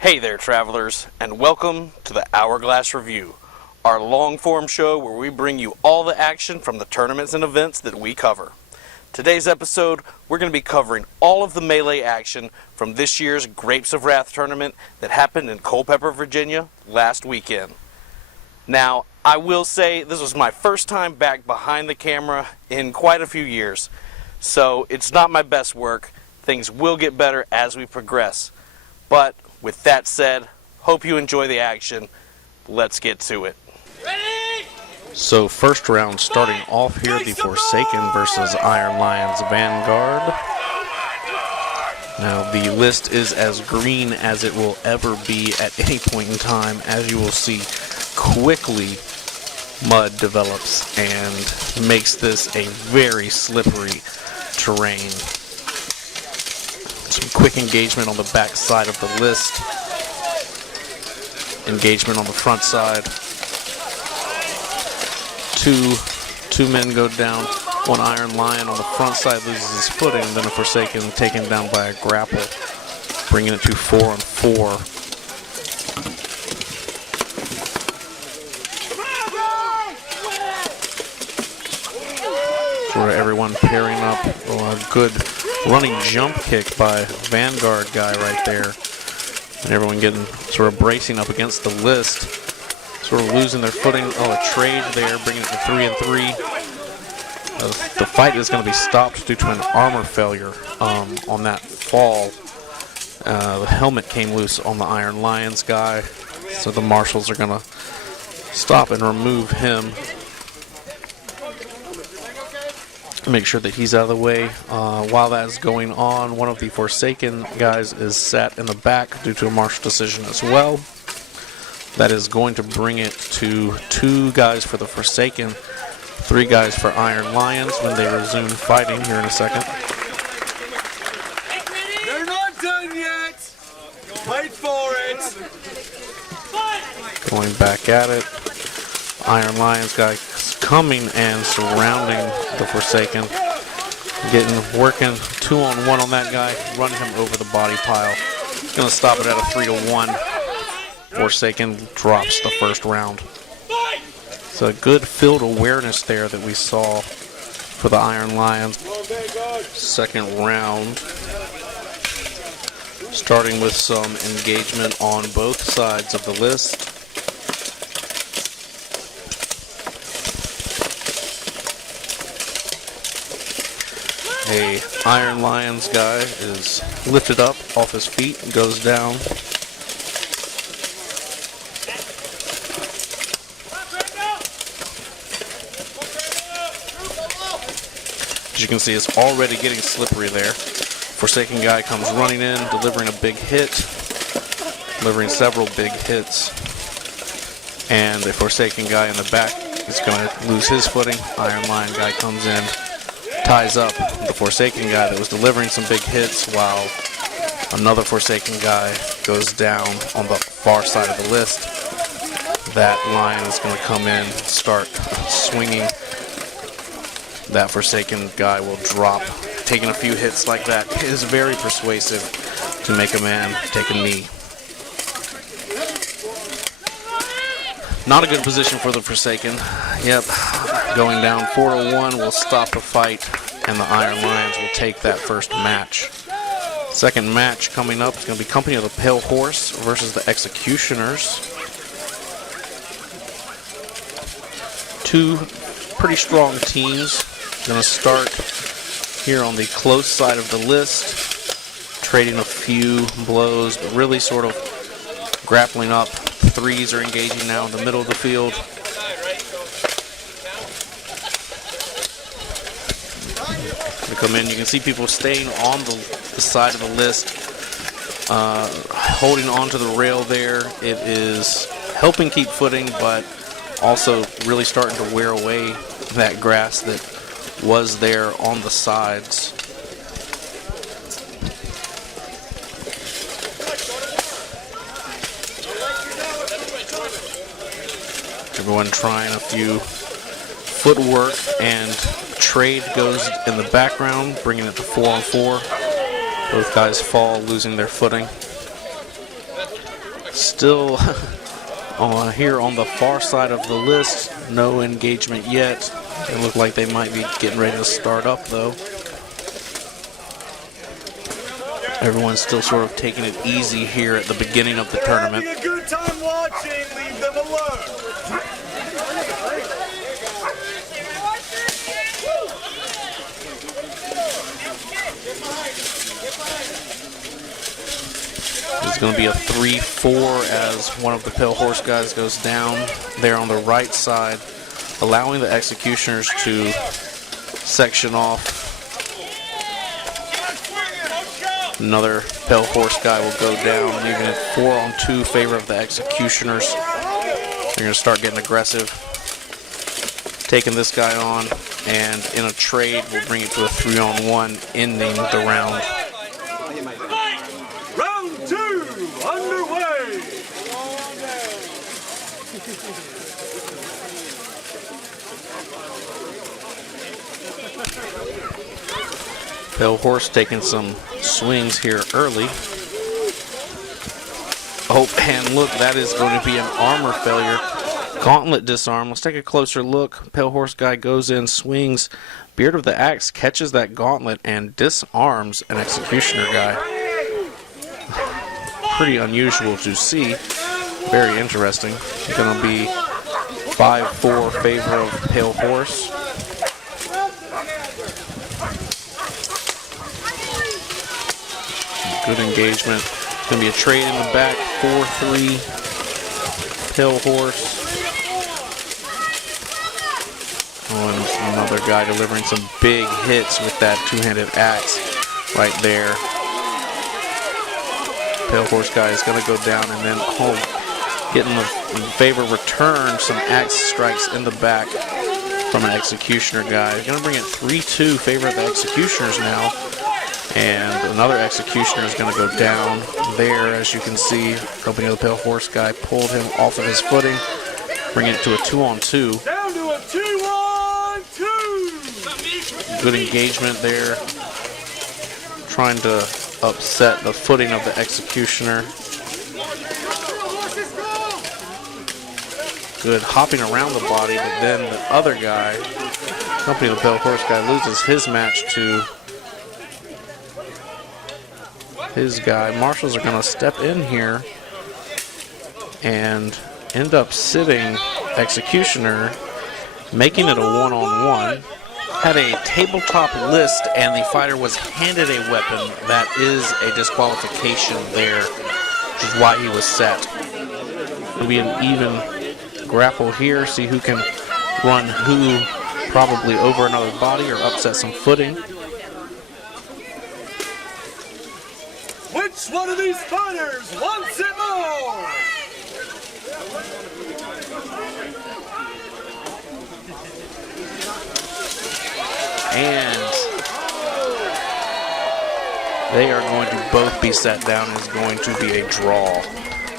Hey there, travelers, and welcome to the Hourglass Review, our long-form show where we bring you all the action from the tournaments and events that we cover. Today's episode, we're going to be covering all of the Melee action from this year's Grapes of Wrath tournament that happened in Culpepper, Virginia last weekend. Now, I will say this was my first time back behind the camera in quite a few years, so it's not my best work. Things will get better as we progress. But with that said, hope you enjoy the action. Let's get to it. Ready? So first round starting off here, the Forsaken versus Iron Lions Vanguard. Now the list is as green as it will ever be at any point in time. As you will see, quickly mud develops and makes this a very slippery terrain. Some quick engagement on the back side of the list. Engagement on the front side. Two men go down. One Iron Lion on the front side loses his footing, and then a Forsaken taken down by a grapple, bringing it to 4-on-4. Sort of everyone pairing up. A good running jump kick by Vanguard guy right there. And everyone getting sort of bracing up against the list. Sort of losing their footing. Oh, a trade there, bringing it to 3-3. The fight is going to be stopped due to an armor failure on that fall. The helmet came loose on the Iron Lions guy. So the marshals are going to stop and remove him. Make sure that he's out of the way. While that is going on, one of the Forsaken guys is sat in the back due to a marshal decision as well. That is going to bring it to 2 guys for the Forsaken, 3 guys for Iron Lions when they resume fighting here in a second. They're not done yet! Wait for it! Going back at it. Iron Lions guy coming and surrounding the Forsaken. Working 2-on-1 on that guy, running him over the body pile. Gonna stop it at a 3-1. Forsaken drops the first round. It's a good field awareness there that we saw for the Iron Lions. Second round, starting with some engagement on both sides of the list. A Iron Lions guy is lifted up off his feet and goes down. As you can see, it's already getting slippery there. Forsaken guy comes running in, delivering a big hit, delivering several big hits. And the Forsaken guy in the back is going to lose his footing. Iron Lion guy comes in, ties up the Forsaken guy that was delivering some big hits, while another Forsaken guy goes down on the far side of the list. That Lion is going to come in, start swinging. That Forsaken guy will drop. Taking a few hits like that is very persuasive to make a man take a knee. Not a good position for the Forsaken. Yep, going down 4-1 will stop the fight, and the Iron Lions will take that first match. Second match coming up is going to be Company of the Pale Horse versus the Executioners. 2 pretty strong teams. Going to start here on the close side of the list, trading a few blows, but really sort of grappling up. 3s are engaging now in the middle of the field. They come in, you can see people staying on the side of the list, holding onto the rail there. It is helping keep footing, but also really starting to wear away that grass that was there on the sides. Everyone trying a few footwork, and trade goes in the background, bringing it to 4-on-4. Both guys fall, losing their footing. Still here on the far side of the list, no engagement yet. They look like they might be getting ready to start up though. Everyone's still sort of taking it easy here at the beginning of the tournament. Having a good time watching, leave them alone. It's going to be a 3-4 as one of the Pale Horse guys goes down there on the right side, allowing the Executioners to section off. Another Pale Horse guy will go down, leaving it 4-on-2 favor of the Executioners. They're going to start getting aggressive, taking this guy on, and in a trade will bring it to a 3-on-1, ending the round. Round 2 underway. Pale Horse taking some swings here early. Oh, and look, that is going to be an armor failure. Gauntlet disarm. Let's take a closer look. Pale Horse guy goes in, swings. Beard of the Axe catches that gauntlet and disarms an Executioner guy. Pretty unusual to see. Very interesting. Going to be 5-4 favor of Pale Horse. Good engagement. It's going to be a trade in the back. 4-3 Pale Horse. Oh, and another guy delivering some big hits with that two-handed axe right there. Pale Horse guy is going to go down, and then getting the favor return some axe strikes in the back from an Executioner guy. Going to bring it 3-2 favor of the Executioners now. And another Executioner is going to go down there, as you can see. Company of the Pale Horse guy pulled him off of his footing, bringing it to a 2-on-2. Down to a 2-on-2. Good engagement there, trying to upset the footing of the Executioner. Good hopping around the body, but then the other guy, Company of the Pale Horse guy, loses his match to his guy. Marshals are going to step in here and end up sitting Executioner, making it a 1-on-1. Had a tabletop list and the fighter was handed a weapon. That is a disqualification there, which is why he was set. It'll be an even grapple here, see who can run who probably over another body or upset some footing. Which one of these fighters wants it more? And they are going to both be set down. It's going to be a draw.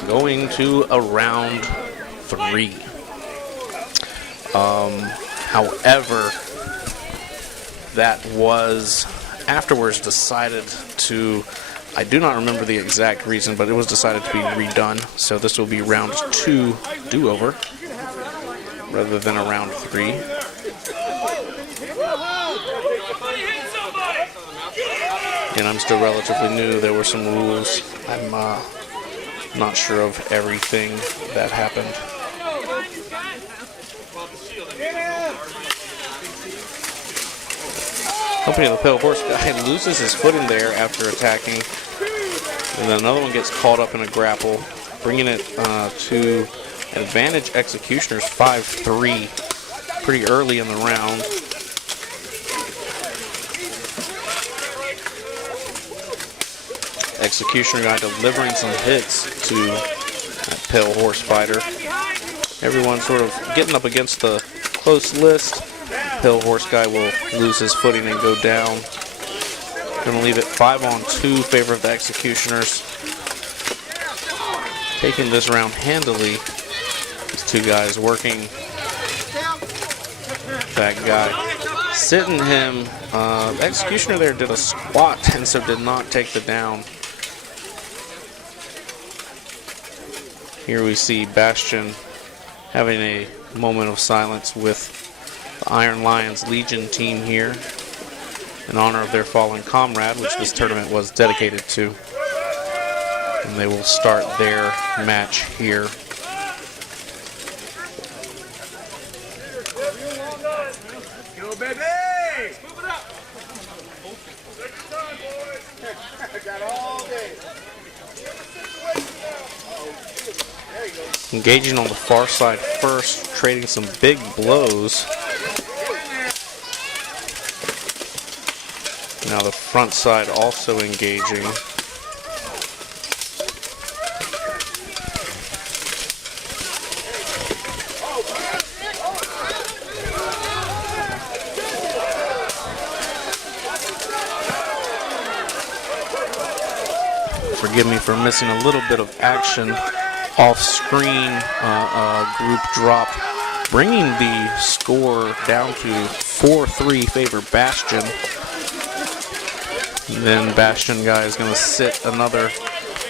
Going to a round 3. However, that was afterwards decided to, I do not remember the exact reason, but it was decided to be redone. So this will be round 2 do-over rather than a round 3. And I'm still relatively new. There were some rules. I'm not sure of everything that happened. Company of the Pale Horse guy loses his footing there after attacking. And then another one gets caught up in a grapple, bringing it to advantage Executioners 5-3 pretty early in the round. Executioner guy delivering some hits to that Pale Horse fighter. Everyone sort of getting up against the close list. Pale Horse guy will lose his footing and go down. Going to leave it 5-on-2 favor of the Executioners. Taking this round handily. These two guys working that guy. Sitting him. Executioner there did a squat and so did not take the down. Here we see Bastion having a moment of silence with the Iron Lions Legion team here in honor of their fallen comrade, which this tournament was dedicated to. And they will start their match here. Go, baby! Move it up! Take your time, boys! I got all day. Engaging on the far side first, trading some big blows. Now the front side also engaging. Forgive me for missing a little bit of action off-screen. Group drop, bringing the score down to 4-3 favor Bastion. Then Bastion guy is going to sit another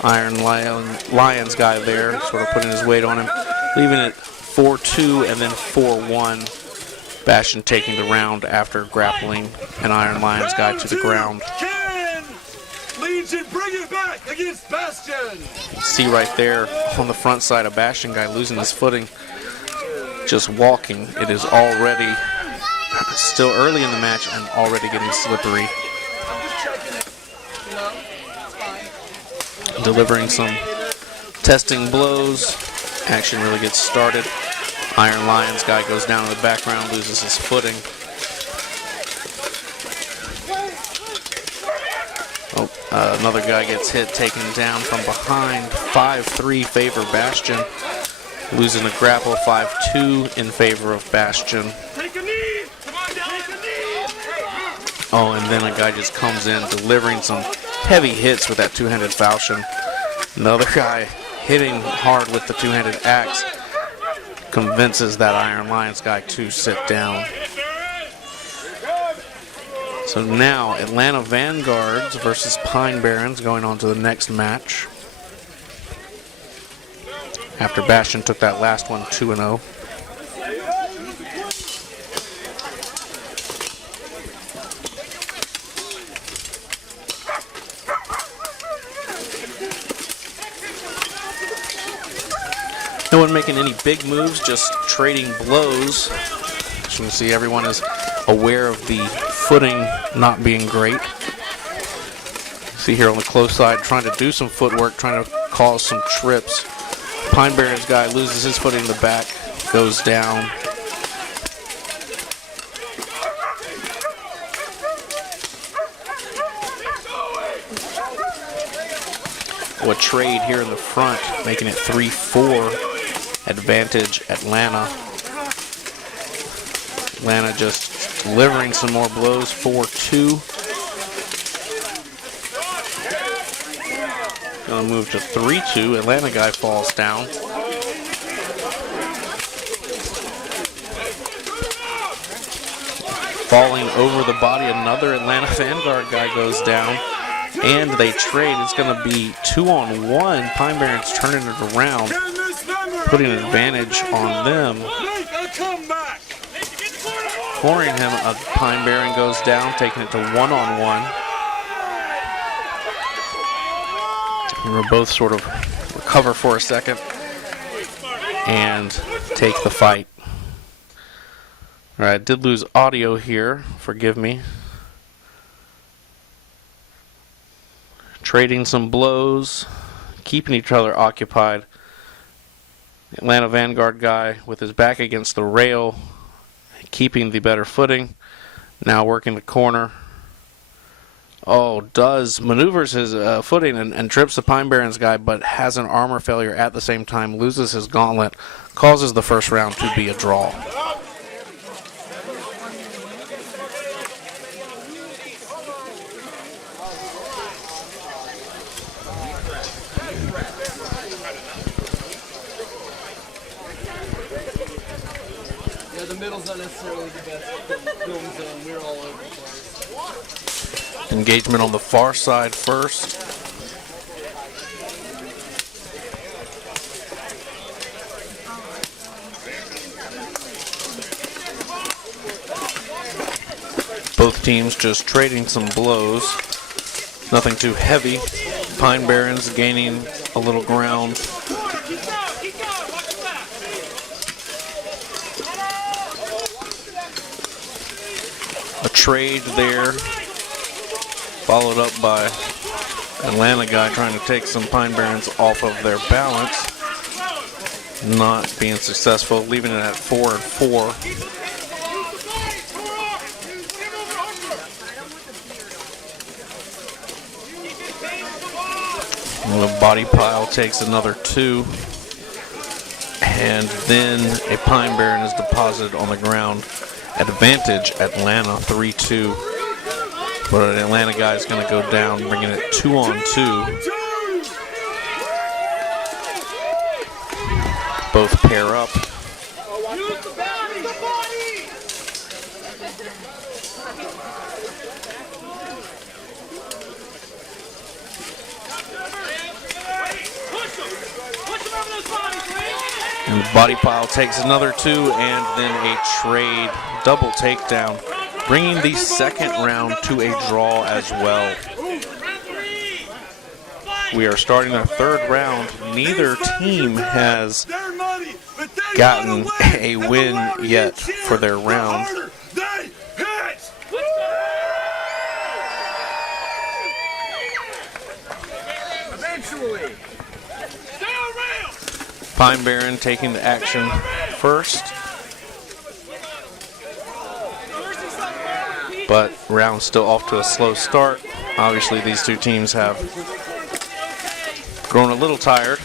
Iron Lions guy there, sort of putting his weight on him, leaving it 4-2 and then 4-1. Bastion taking the round after grappling an Iron Lions guy to the ground. Legion, bring it back against Bastion. See right there on the front side, a Bastion guy losing his footing, just walking. It is already still early in the match and already getting slippery. Delivering some testing blows. Action really gets started. Iron Lions guy goes down in the background, loses his footing. Another guy gets hit, taken down from behind. 5-3 favor Bastion. Losing the grapple, 5-2 in favor of Bastion. Take a knee. Come on, take a knee. Oh, and then a guy just comes in, delivering some heavy hits with that two-handed falchion. Another guy hitting hard with the two-handed axe convinces that Iron Lions guy to sit down. So now Atlanta Vanguards versus Pine Barrens going on to the next match. After Bastion took that last one 2-0. No one making any big moves, just trading blows. As you can see, everyone is aware of the footing not being great. See here on the close side, trying to do some footwork, trying to cause some trips. Pine Barrens guy loses his footing in the back, goes down. A trade here in the front, making it 3-4. Advantage Atlanta. Atlanta just delivering some more blows, 4-2. Gonna move to 3-2. Atlanta guy falls down. Falling over the body, another Atlanta Vanguard guy goes down. And they trade. It's going to be 2-on-1. Pine Barrens turning it around, putting an advantage on them. Cornering him, a Pine Barren goes down, taking it to 1-on-1. And we'll both sort of recover for a second and take the fight. All right, I did lose audio here. Forgive me. Trading some blows, keeping each other occupied. Atlanta Vanguard guy with his back against the rail, keeping the better footing. Now working the corner. Oh, maneuvers his footing and trips the Pine Barrens guy, but has an armor failure at the same time, loses his gauntlet, causes the first round to be a draw. The middle's not necessarily the best film zone. We're all over the place. Engagement on the far side first. Both teams just trading some blows. Nothing too heavy. Pine Barrens gaining a little ground. A trade there, followed up by Atlanta guy trying to take some Pine Barrens off of their balance. Not being successful, leaving it at 4-4. And the body pile takes another 2. And then a Pine Barren is deposited on the ground. Advantage Atlanta 3-2. But an Atlanta guy is going to go down, bringing it 2-on-2. Both pair up. And the body pile takes another 2, and then a trade double takedown, bringing the second round to a draw as well. We are starting our third round. Neither team has gotten a win yet for their round. Eventually. Pine Barren taking the action first. But round still off to a slow start. Obviously these two teams have grown a little tired.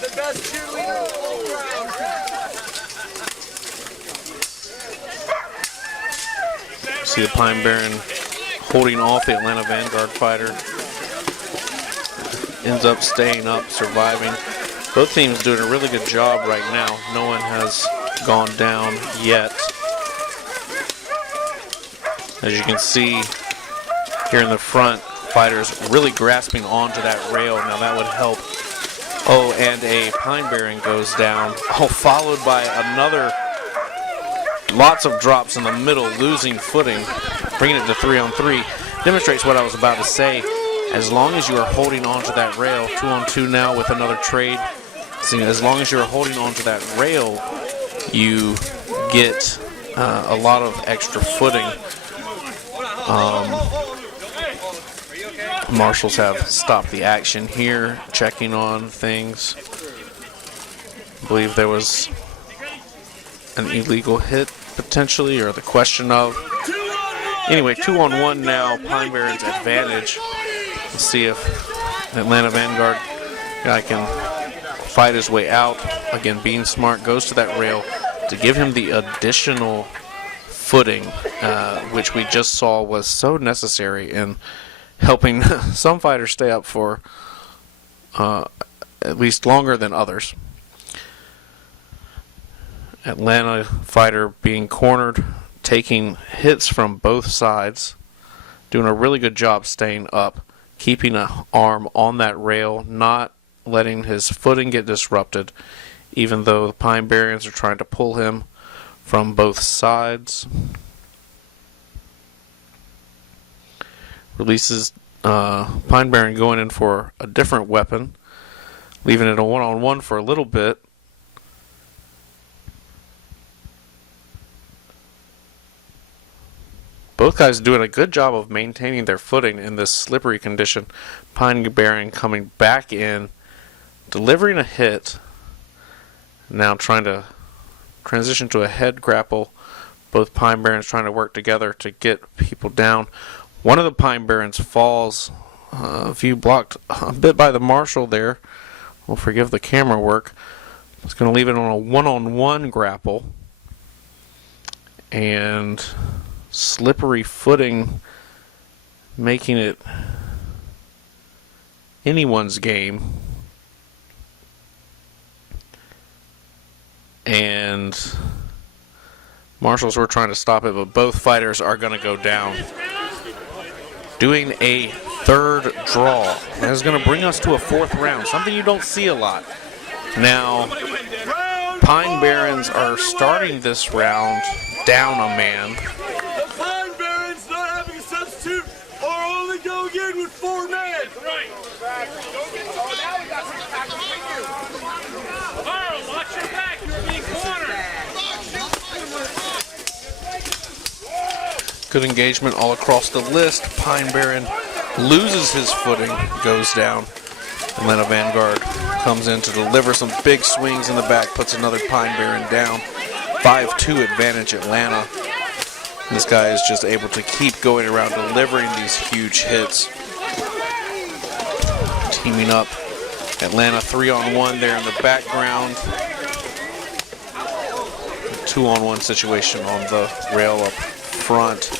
The best cheerleader of all round. See the Pine Barren holding off the Atlanta Vanguard fighter. Ends up staying up, surviving. Both teams doing a really good job right now. No one has gone down yet. As you can see here in the front, fighters really grasping onto that rail. Now that would help. Oh, and a Pine Barren goes down. Oh, followed by another. Lots of drops in the middle, losing footing, bringing it to 3-on-3. Demonstrates what I was about to say. As long as you are holding onto that rail, 2-on-2 now with another trade. See, as long as you're holding onto that rail, you get a lot of extra footing. Marshals have stopped the action here, checking on things. I believe there was an illegal hit potentially, or the question of. Anyway, 2-on-1 now, Pine Barren's advantage. Let's see if the Atlanta Vanguard guy can fight his way out. Again, being smart, goes to that rail to give him the additional footing, which we just saw was so necessary in helping some fighters stay up for at least longer than others. Atlanta fighter being cornered, taking hits from both sides, doing a really good job staying up, keeping an arm on that rail, not letting his footing get disrupted, even though the Pine Barrens are trying to pull him from both sides. Releases Pine Barren going in for a different weapon, leaving it a 1-on-1 for a little bit. Both guys doing a good job of maintaining their footing in this slippery condition. Pine Barren coming back in, delivering a hit. Now trying to transition to a head grapple. Both Pine Barrens trying to work together to get people down. One of the Pine Barrens falls. A few blocked a bit by the marshal there. We'll forgive the camera work. It's going to leave it on a 1-on-1 grapple. And slippery footing, making it anyone's game. And marshals were trying to stop it, but both fighters are going to go down. Doing a third draw. That is going to bring us to a fourth round, something you don't see a lot. Now, Pine Barrens are starting this round down a man. The Pine Barrens not having a substitute are only going in with 4 men. Right. Oh, now we got some back behind you. Carl, watch your back. You're being cornered. Good engagement all across the list. Pine Barren loses his footing, goes down. Atlanta Vanguard comes in to deliver some big swings in the back, puts another Pine Barren down. 5-2 advantage Atlanta. This guy is just able to keep going around delivering these huge hits. Teaming up. Atlanta 3-on-1 there in the background. 2-on-1 situation on the rail up front.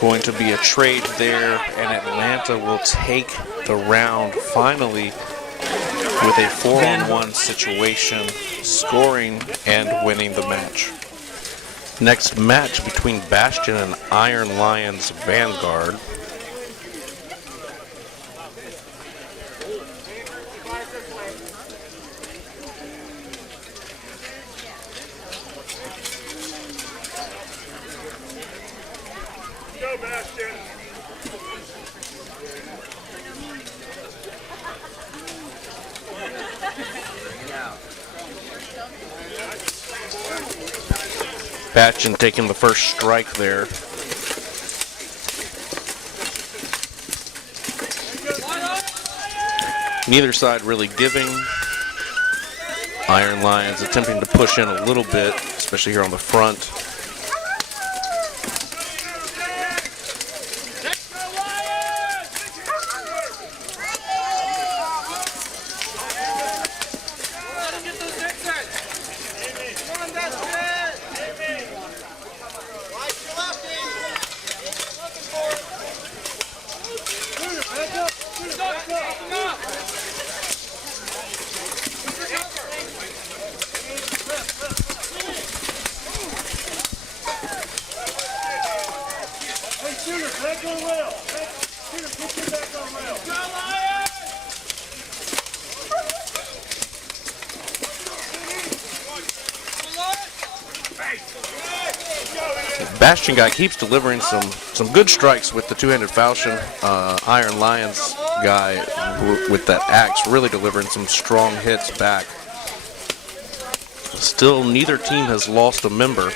Going to be a trade there, and Atlanta will take the round finally with a 4-on-1 situation, scoring and winning the match. Next match between Bastion and Iron Lions Vanguard. Go, Bastion. Bastion taking the first strike there. Neither side really giving. Iron Lions attempting to push in a little bit, especially here on the front. Bastion guy keeps delivering some good strikes with the two-handed falchion. Iron Lions guy with that axe really delivering some strong hits back. Still, neither team has lost a member.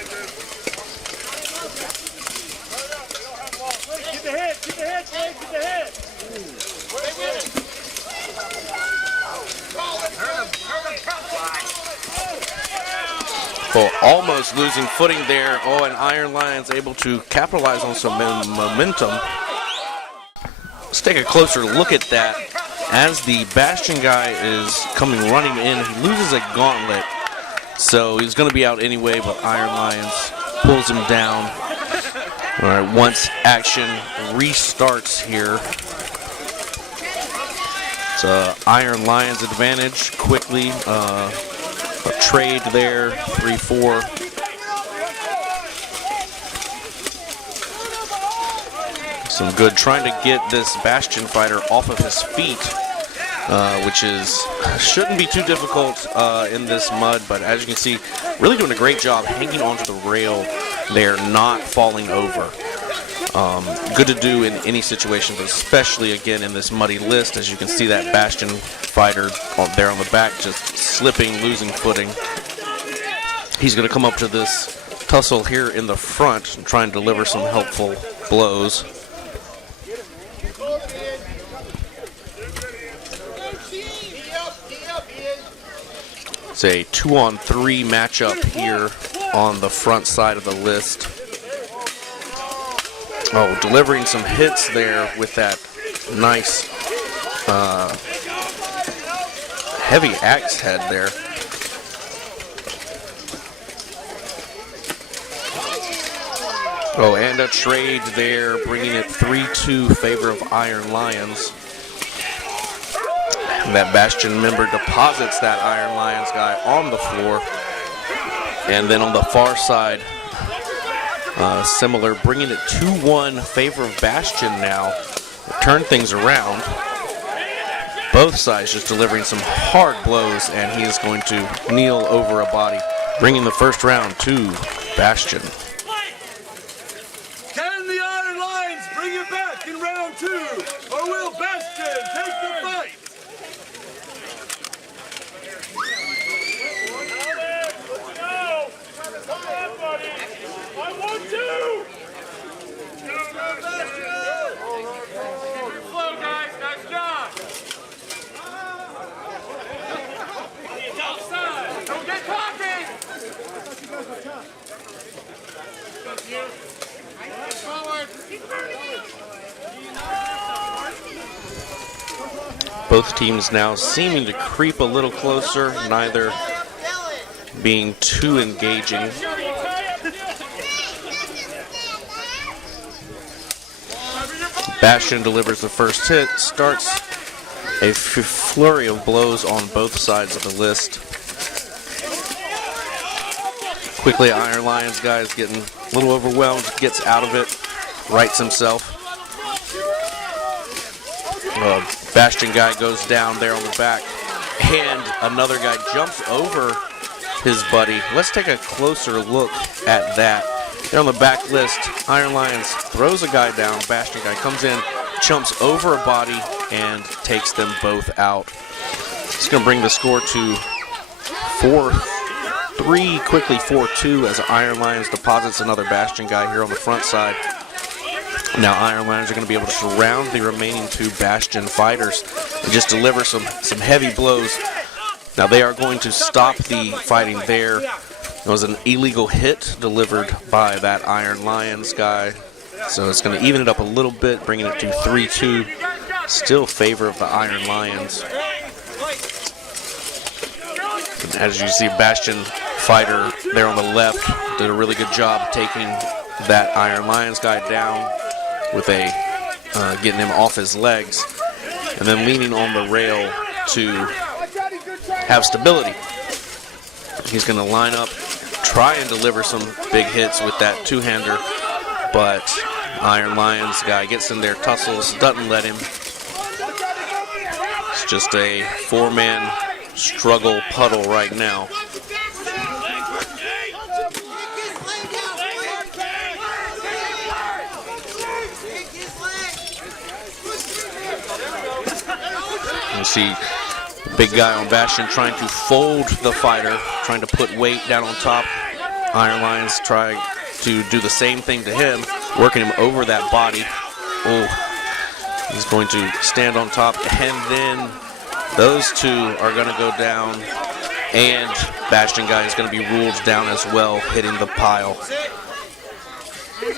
Well, almost losing footing there. Oh, and Iron Lions able to capitalize on some momentum. Let's take a closer look at that. As the Bastion guy is coming running in, he loses a gauntlet. So he's going to be out anyway, but Iron Lions pulls him down. All right, once action restarts here, it's Iron Lions advantage quickly. A trade there, 3-4. Some good trying to get this Bastion fighter off of his feet, which shouldn't be too difficult in this mud, but as you can see, really doing a great job hanging onto the rail there, not falling over. Good to do in any situation, but especially again in this muddy list. As you can see, that Bastion fighter there on the back just slipping, losing footing. He's going to come up to this tussle here in the front and try and deliver some helpful blows. It's a 2-on-3 matchup here on the front side of the list. Oh, delivering some hits there with that nice heavy axe head there. Oh, and a trade there, bringing it 3-2 favor of Iron Lions. And that Bastion member deposits that Iron Lions guy on the floor. And then on the far side, similar, bringing it 2-1 favor of Bastion now. turn things around. Both sides just delivering some hard blows, and he is going to kneel over a body, bringing the first round to Bastion. Can the Iron Lions bring it back in round 2, or will Bastion take the fight? I want to! Slow, guys. Nice job. Outside. Don't get cocky. Both teams now seeming to creep a little closer, neither being too engaging. Bastion delivers the first hit, starts a flurry of blows on both sides of the list. Quickly, Iron Lions guy is getting a little overwhelmed, gets out of it, rights himself. Bastion guy goes down there on the back, and another guy jumps over his buddy. Let's take a closer look at that. There on the back list, Iron Lions throws a guy down, Bastion guy comes in, jumps over a body, and takes them both out. It's going to bring the score to 4-3, quickly 4-2, as Iron Lions deposits another Bastion guy here on the front side. Now Iron Lions are going to be able to surround the remaining 2 Bastion fighters and just deliver some heavy blows. Now they are going to stop the fighting there. It was an illegal hit delivered by that Iron Lions guy. So it's going to even it up a little bit, bringing it to 3-2. Still favor of the Iron Lions. And as you see, Bastion fighter there on the left did a really good job taking that Iron Lions guy down with getting him off his legs, and then leaning on the rail to have stability. He's going to line up, try and deliver some big hits with that two-hander, but Iron Lions guy gets in there, tussles, doesn't let him. It's just a 4-man struggle puddle right now. You see the big guy on Bastion trying to fold the fighter, trying to put weight down on top. Iron Lions try to do the same thing to him, working him over that body. Oh, he's going to stand on top, and then those 2 are going to go down, and Bastion guy is going to be ruled down as well, hitting the pile.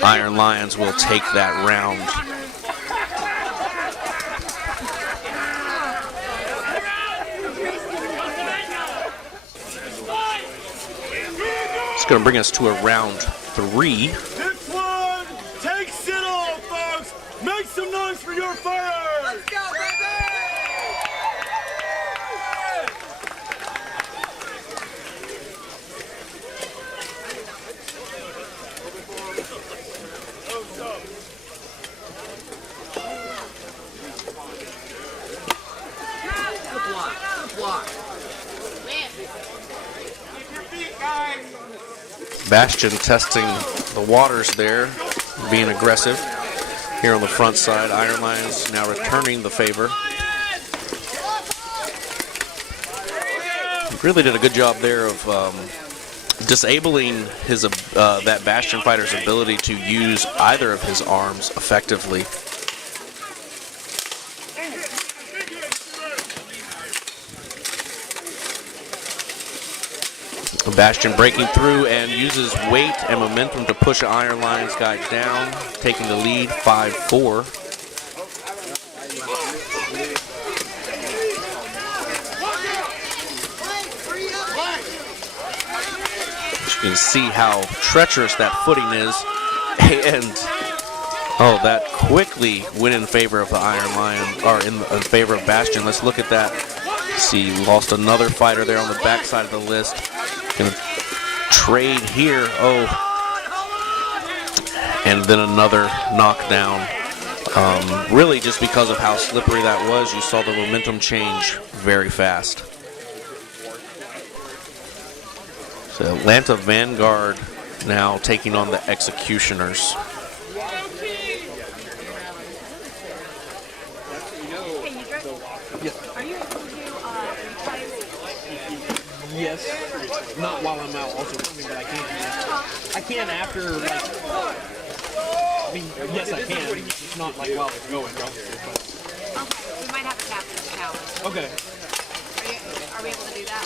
Iron Lions will take that round. It's going to bring us to a round 3. This one takes it all, folks. Make some noise for your fire. Let's go, baby! Bastion testing the waters there, being aggressive. Here on the front side, Iron Lions now returning the favor. Really did a good job there of disabling his that Bastion fighter's ability to use either of his arms effectively. Bastion breaking through and uses weight and momentum to push an Iron Lions guy down, taking the lead 5-4. As you can see how treacherous that footing is, and that quickly went in favor of the Iron Lion, or in favor of Bastion. Let's look at that. See, lost another fighter there on the backside of the list. Gonna trade here. Oh, and then another knockdown Really, just because of how slippery that was, you saw the momentum change very fast. So Atlanta Vanguard now taking on the Executioners. Hey, Yddryk? Are you able to do replays? Yes. Not while I'm out also filming, but I can do that. I can after, like, I mean, yes, I can. It's not like while it's going, obviously. But. Okay, we might have a captain's challenge. Okay. Are we able to do that?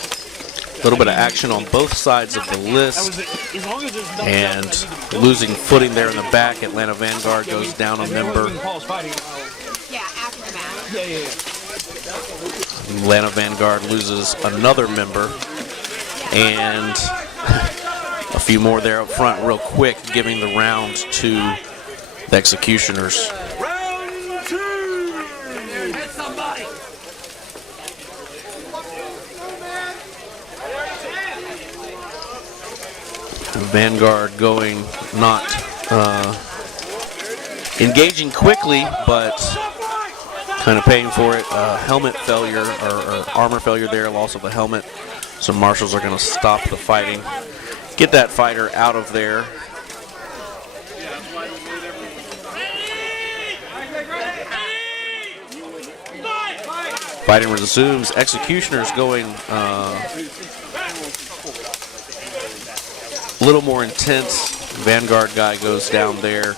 A little bit of action on both sides of the list. As long as there's nothing And else that I need to losing footing there in the back, Atlanta Vanguard goes down a member. Yeah, after the match. Yeah. Atlanta Vanguard loses another member. And a few more there up front real quick, giving the round to the Executioners. Round 2! Hit somebody! Vanguard going not engaging quickly, but kind of paying for it. Helmet failure or armor failure there, loss of the helmet. So marshals are going to stop the fighting. Get that fighter out of there. Fighting resumes. Executioners going a little more intense. Vanguard guy goes down there.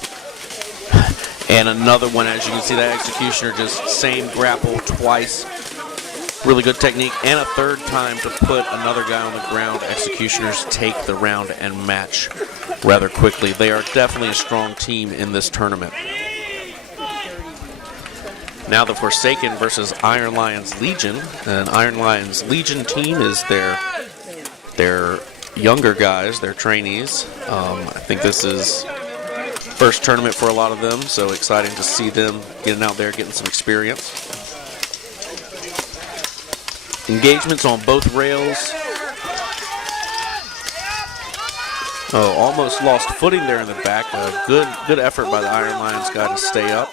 And another one, as you can see, that Executioner just same grapple twice. Really good technique. And a third time to put another guy on the ground. Executioners take the round and match rather quickly. They are definitely a strong team in this tournament. Now the Forsaken versus Iron Lions Legion. And Iron Lions Legion team is their younger guys, their trainees. I think this is first tournament for a lot of them, so exciting to see them getting out there, getting some experience. Engagements on both rails. Oh, almost lost footing there in the back. Good effort by the Iron Lions guy to stay up.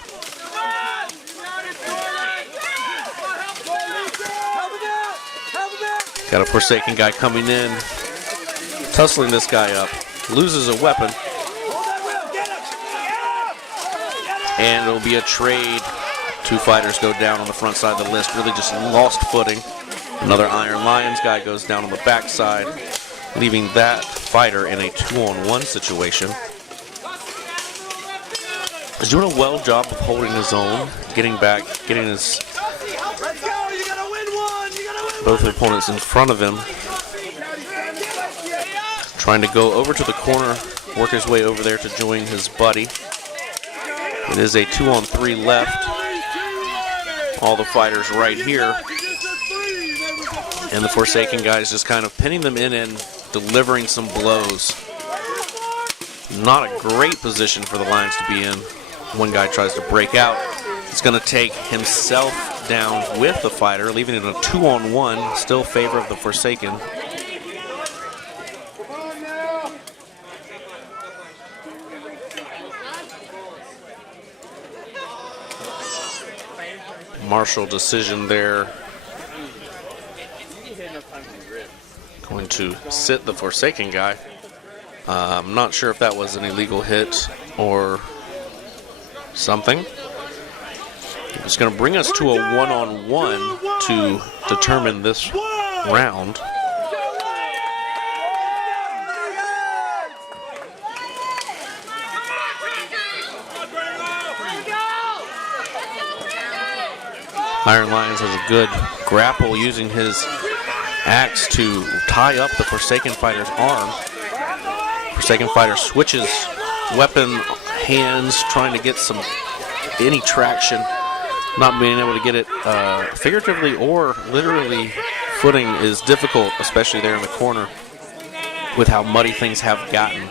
Got a Forsaken guy coming in, tussling this guy up, loses a weapon, and it'll be a trade. Two fighters go down on the front side of the list, really just lost footing. Another Iron Lions guy goes down on the backside, leaving that fighter in a 2-on-1 situation. He's doing a well job of holding his own, getting back, getting his both opponents in front of him. Trying to go over to the corner, work his way over there to join his buddy. It is a 2-on-3 left. All the fighters right here. And the Forsaken guys just kind of pinning them in and delivering some blows. Not a great position for the Lions to be in. One guy tries to break out. He's going to take himself down with the fighter, leaving it a 2-on-1, still favor of the Forsaken. Marshall decision there. Going to sit the Forsaken guy. I'm not sure if that was an illegal hit or something. It's going to bring us to a 1-on-1 to determine this round. Iron Lions has a good grapple using his axe to tie up the Forsaken fighter's arm. Forsaken fighter switches weapon hands, trying to get any traction. Not being able to get it figuratively or literally. Footing is difficult, especially there in the corner with how muddy things have gotten.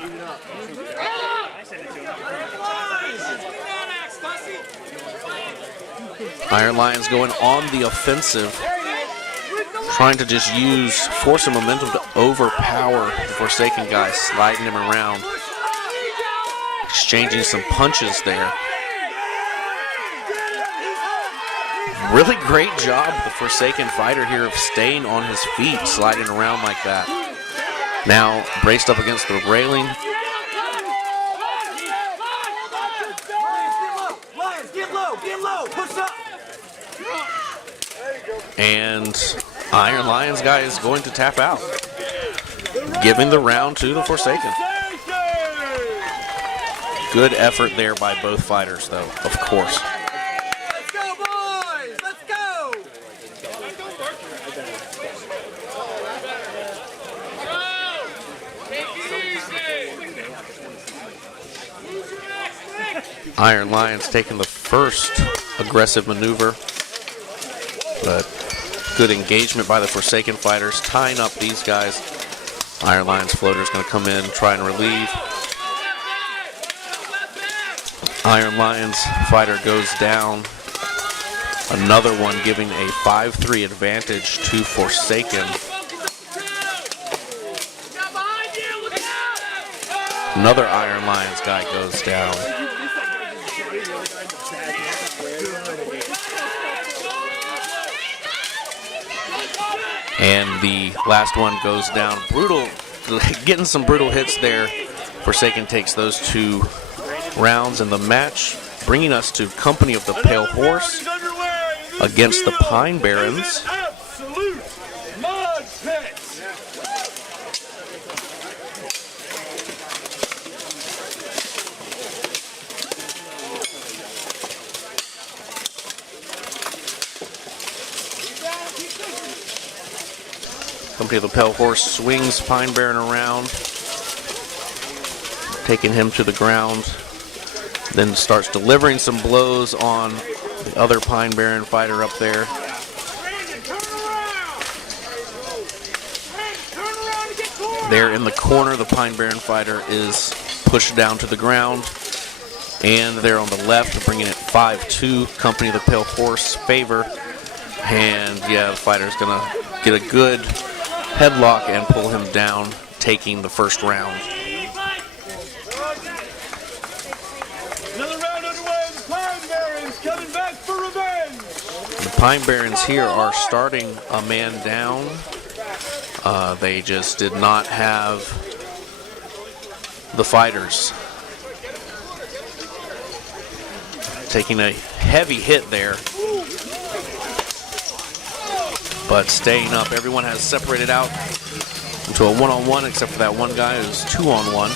Iron Lions going on the offensive, trying to just use force and momentum to overpower the Forsaken guy, sliding him around, exchanging some punches there. Really great job, the Forsaken fighter here, of staying on his feet, sliding around like that. Now braced up against the railing. Get low, push up. And Iron Lions guy is going to tap out, giving the round to the Forsaken. Good effort there by both fighters, though, of course. Let's go, boys! Let's go! Iron Lions taking the first aggressive maneuver, but good engagement by the Forsaken fighters, tying up these guys. Iron Lions floater's going to come in and try and relieve. Iron Lions fighter goes down. Another one giving a 5-3 advantage to Forsaken. Another Iron Lions guy goes down. And the last one goes down. Brutal, getting some brutal hits there. Forsaken takes those 2 rounds in the match, bringing us to Company of the Pale Horse against the Pine Barrens. Company of the Pale Horse swings Pine Baron around, taking him to the ground, then starts delivering some blows on the other Pine Baron fighter up there. There in the corner, the Pine Baron fighter is pushed down to the ground, and there on the left, bringing it 5-2, Company of the Pale Horse favor. And yeah, the fighter's gonna get a good headlock and pull him down, taking the first round. Another round underway. The Pine Barons coming back for revenge. The Pine Barons here are starting a man down. They just did not have the fighters. Taking a heavy hit there, but staying up. Everyone has separated out into a one-on-one, except for that one guy who's 2-on-1.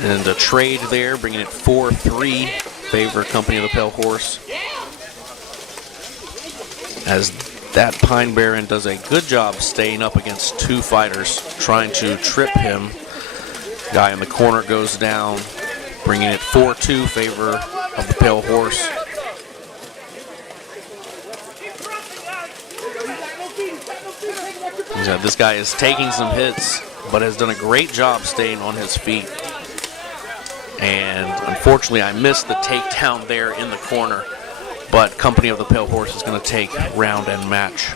And a trade there, bringing it 4-3, favor Company of the Pale Horse. As that Pine Baron does a good job staying up against 2 fighters, trying to trip him. Guy in the corner goes down, bringing it 4-2, favor of the Pale Horse. This guy is taking some hits, but has done a great job staying on his feet. And unfortunately, I missed the takedown there in the corner, but Company of the Pale Horse is going to take round and match.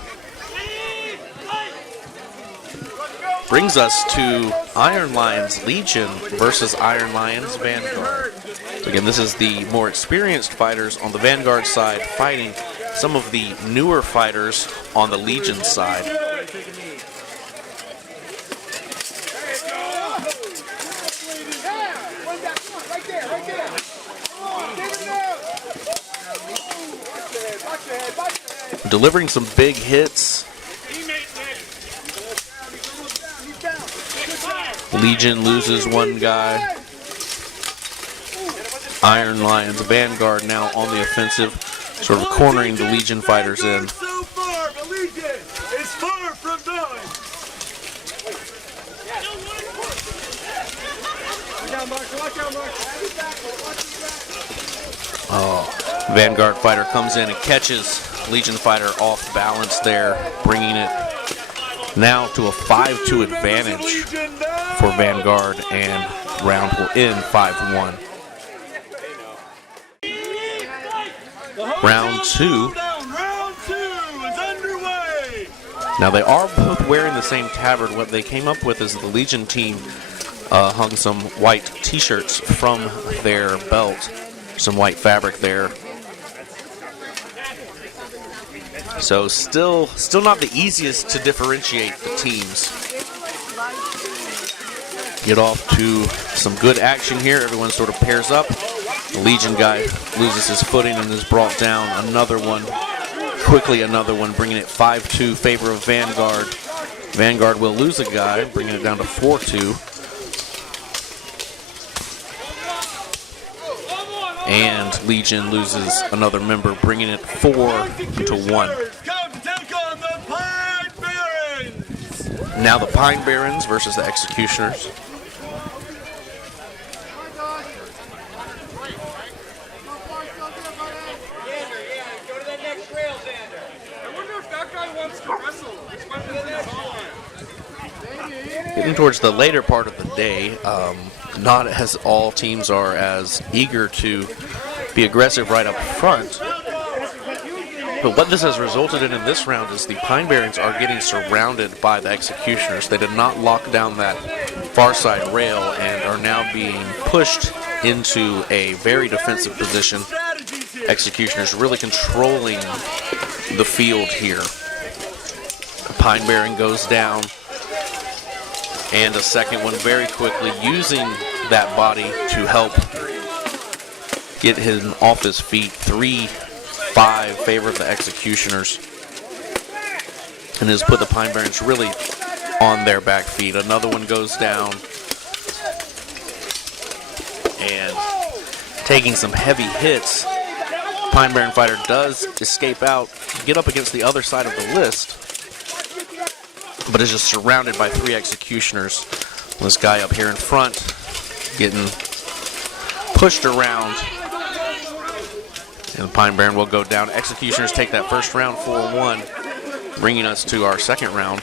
Brings us to Iron Lions Legion versus Iron Lions Vanguard. So again, this is the more experienced fighters on the Vanguard side fighting some of the newer fighters on the Legion side. Delivering some big hits. Legion loses one guy. Iron Lions Vanguard now on the offensive, sort of cornering the Legion fighters in. So far, but Legion is far from done. Vanguard fighter comes in and catches Legion fighter off balance there, bringing it now to a 5-2 advantage for Vanguard, and round will end 5-1. Round 2. Round 2 is underway. Now they are both wearing the same tabard. What they came up with is the Legion team hung some white t-shirts from their belt, some white fabric there. So still not the easiest to differentiate the teams. Get off to some good action here. Everyone sort of pairs up. The Legion guy loses his footing and is brought down. Another one, quickly another one, bringing it 5-2 favor of Vanguard. Vanguard will lose a guy, bringing it down to 4-2. And Legion loses another member, bringing it 4-1. Now the Pine Barrens versus the Executioners. Getting towards the later part of the day, not as all teams are as eager to be aggressive right up front. But what this has resulted in this round is the Pine Barrens are getting surrounded by the Executioners. They did not lock down that far side rail and are now being pushed into a very defensive position. Executioners really controlling the field here. The Pine Barren goes down. And a second one very quickly, using that body to help get him off his feet. 3-5 favor of the Executioners. And has put the Pine Barrens really on their back feet. Another one goes down. And taking some heavy hits. Pine Barren fighter does escape out, get up against the other side of the list, but is just surrounded by 3 Executioners. This guy up here in front getting pushed around. And the Pine Barren will go down. Executioners take that first round 4-1, bringing us to our second round.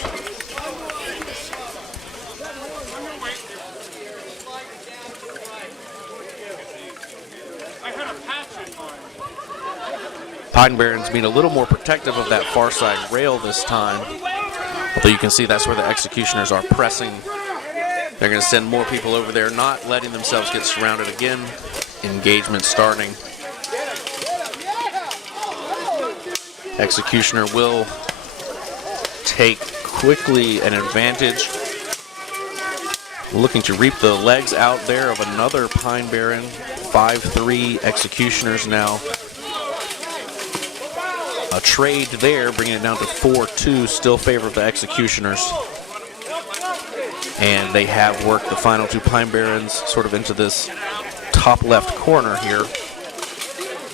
Pine Barrens being a little more protective of that far side rail this time. Although you can see that's where the Executioners are pressing. They're going to send more people over there, not letting themselves get surrounded again. Engagement starting. Executioner will take quickly an advantage. Looking to reap the legs out there of another Pine Barren. 5-3 Executioners now. A trade there, bringing it down to 4-2, still favor of the Executioners. And they have worked the final 2 Pine Barrens sort of into this top left corner here.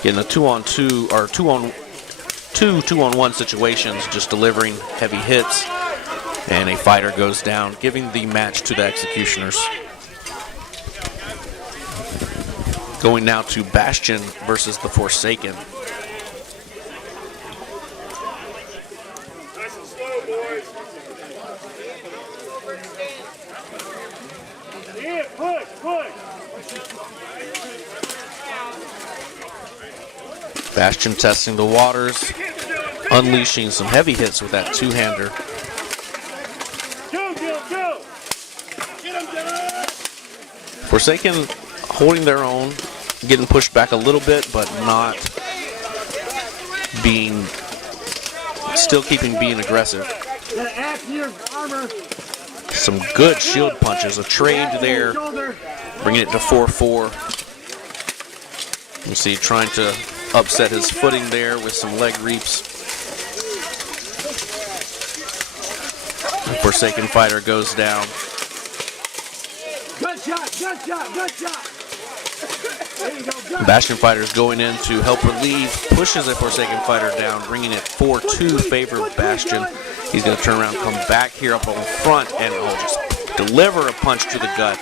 Getting a 2-on-2 or 2-on-1 situations, just delivering heavy hits. And a fighter goes down, giving the match to the Executioners. Going now to Bastion versus the Forsaken. Bastion testing the waters, unleashing some heavy hits with that 2-hander. Forsaken holding their own, getting pushed back a little bit, but not being, still being aggressive. Some good shield punches, a trade there, bringing it to 4-4. You see trying to upset his footing there with some leg reaps. The Forsaken fighter goes down. Good shot, good shot, good shot. There you go, good. Bastion fighter is going in to help relieve, pushes a Forsaken fighter down, bringing it 4-2 favor of Bastion. He's going to turn around, come back here up on the front, and just deliver a punch to the gut.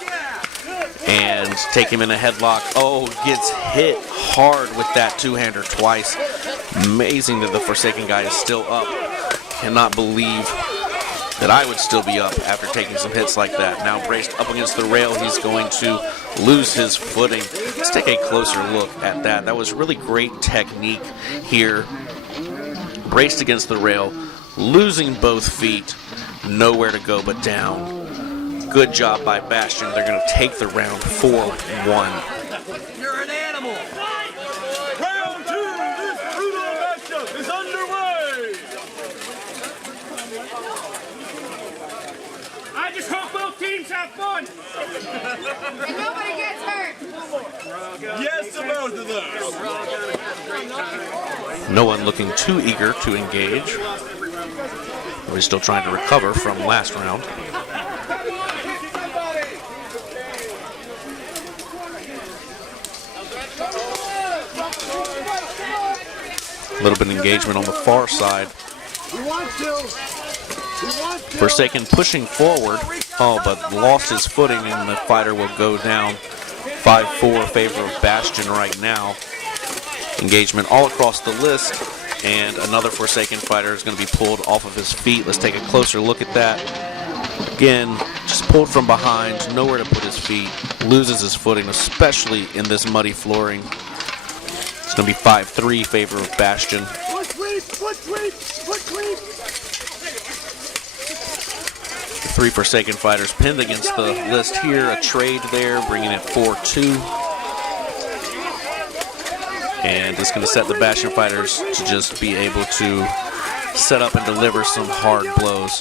And take him in a headlock. Oh, gets hit hard with that 2-hander twice. Amazing that the Forsaken guy is still up. Cannot believe that I would still be up after taking some hits like that. Now braced up against the rail, he's going to lose his footing. Let's take a closer look at that. That was really great technique here. Braced against the rail, losing both feet, nowhere to go but down. Good job by Bastion. They're going to take the round 4-1. You're an animal. Round 2, this brutal matchup is underway. I just hope both teams have fun. And nobody gets hurt. Yes to both of those. No one looking too eager to engage. We're still trying to recover from last round. A little bit of engagement on the far side. Forsaken pushing forward. Oh, but lost his footing, and the fighter will go down. 5-4 favor of Bastion right now. Engagement all across the list, and another Forsaken fighter is going to be pulled off of his feet. Let's take a closer look at that. Again, just pulled from behind, nowhere to put his feet. Loses his footing, especially in this muddy flooring. It's going to be 5-3 favor of Bastion. Foot sweep. 3 Forsaken fighters pinned against the list here. A trade there, bringing it 4-2. And it's going to set the Bastion fighters to just be able to set up and deliver some hard blows.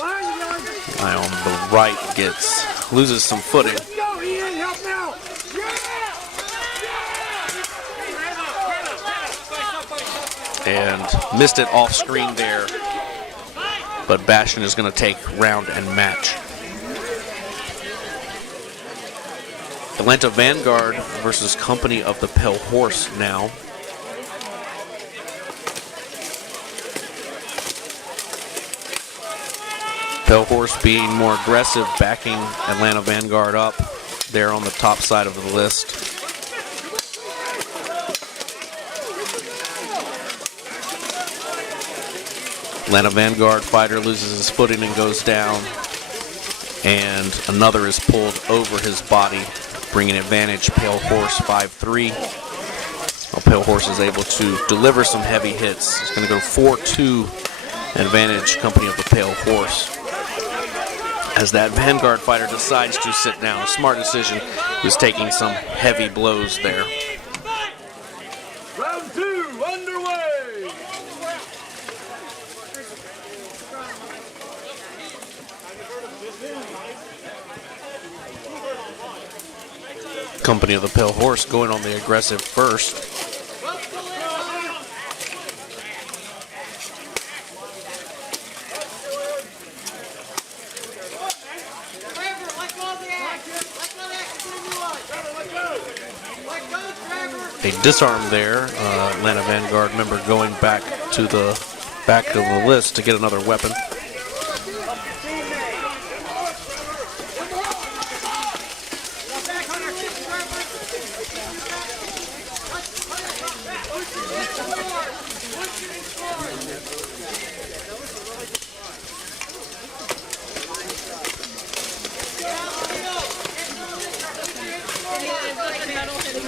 Guy on the right loses some footing. And missed it off screen there. But Bastion is going to take round and match. Atlanta Vanguard versus Company of the Pale Horse now. Pale Horse being more aggressive, backing Atlanta Vanguard up there on the top side of the list. Atlanta Vanguard fighter loses his footing and goes down, and another is pulled over his body, bringing advantage Pale Horse 5-3. Well, Pale Horse is able to deliver some heavy hits. It's going to go 4-2 advantage Company of the Pale Horse. As that Vanguard fighter decides to sit down. A smart decision. He was taking some heavy blows there. Round 2 underway. Company of the Pale Horse going on the aggressive first. A disarm there. Atlanta Vanguard member going back to the back of the list to get another weapon.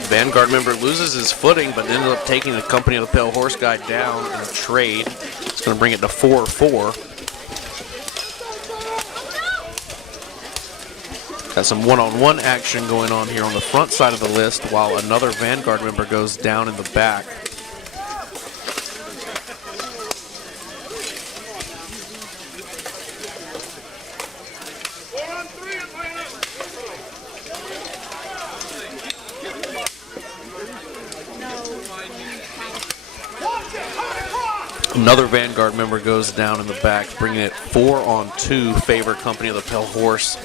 Vanguard member loses his footing, but ended up taking the Company of the Pale Horse guy down in a trade. It's going to bring it to 4-4. Got some one-on-one action going on here on the front side of the list, while another Vanguard member goes down in the back. Another Vanguard member goes down in the back, bringing it 4-on-2 favor Company of the Pale Horse.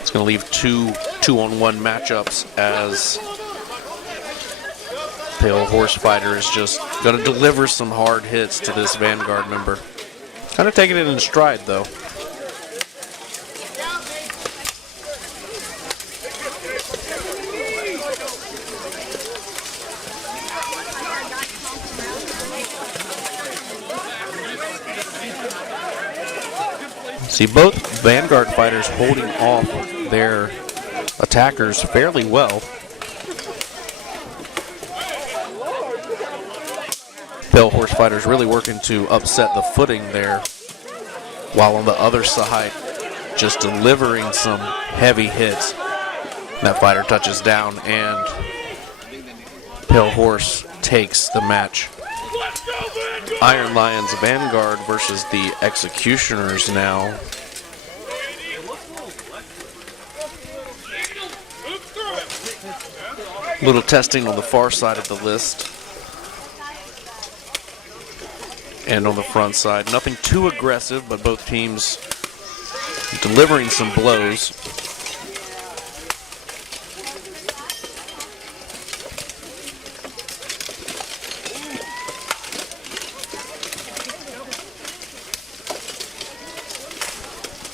It's going to leave two-on-1 matchups as Pale Horse fighter is just going to deliver some hard hits to this Vanguard member. Kind of taking it in stride, though. See both Vanguard fighters holding off their attackers fairly well. Pale Horse fighters really working to upset the footing there, while on the other side, just delivering some heavy hits. That fighter touches down, and Pale Horse takes the match. Iron Lions Vanguard versus the Executioners now. Little testing on the far side of the list. And on the front side. Nothing too aggressive, but both teams delivering some blows.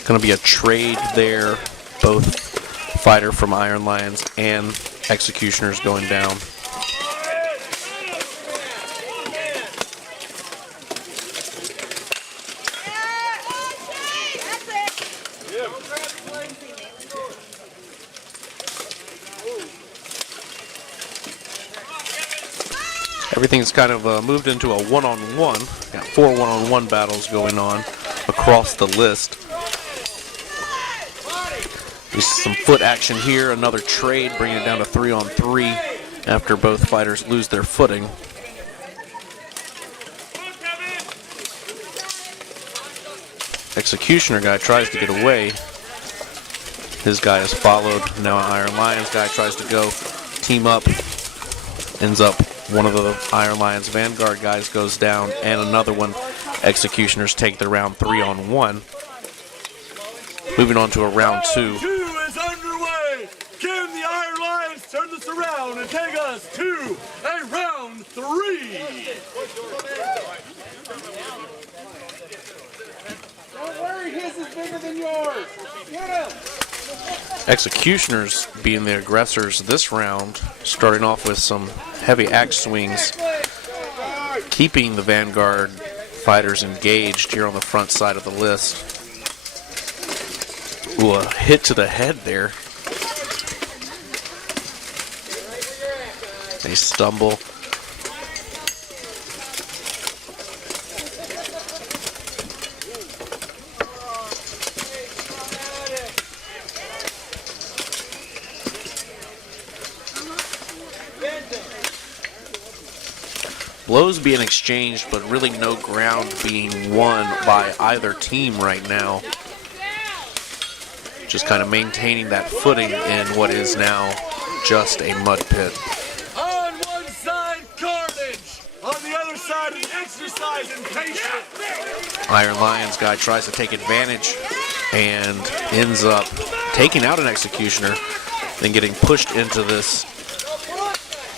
Going to be a trade there. Both fighter from Iron Lions and Executioners going down. Everything's kind of moved into a one-on-one. Got 4 one-on-one battles going on across the list. There's some foot action here. Another trade, bringing it down to 3-on-3 after both fighters lose their footing. Executioner guy tries to get away. His guy is followed. Now Iron Lions guy tries to go team up. Ends up one of the Iron Lions Vanguard guys goes down, and another one. Executioners take the round 3-on-1. Moving on to a round 2. Is underway. Can the Iron Lions turn this around and take us to a round 3? Don't worry, his is bigger than yours. Get him. Executioners being the aggressors this round, starting off with some heavy axe swings, keeping the Vanguard fighters engaged here on the front side of the list. Ooh, a hit to the head there. They stumble. Blows being exchanged, but really no ground being won by either team right now. Just kind of maintaining that footing in what is now just a mud pit. On one side, carnage. On the other side, an exercise in patience. Iron Lions guy tries to take advantage and ends up taking out an Executioner, then getting pushed into this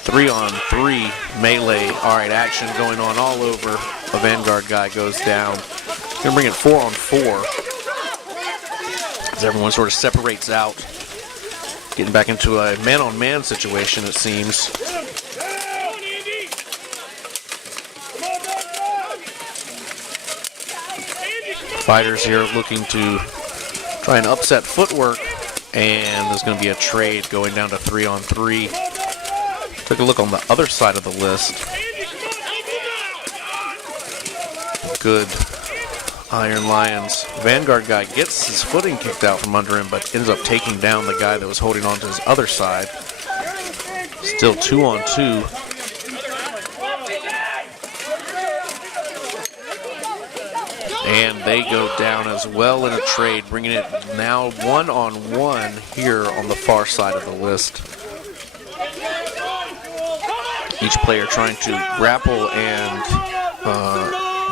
3-on-3 melee. All right, action going on all over. A Vanguard guy goes down. Gonna bring it 4-on-4 as everyone sort of separates out. Getting back into a man-on-man situation, it seems. Fighters here looking to try and upset footwork, and there's going to be a trade going down to 3-on-3. Took a look on the other side of the list. Good Iron Lions Vanguard guy gets his footing kicked out from under him, but ends up taking down the guy that was holding on to his other side. Still 2-on-2. And they go down as well in a trade, bringing it now 1-on-1 here on the far side of the list. Each player trying to grapple and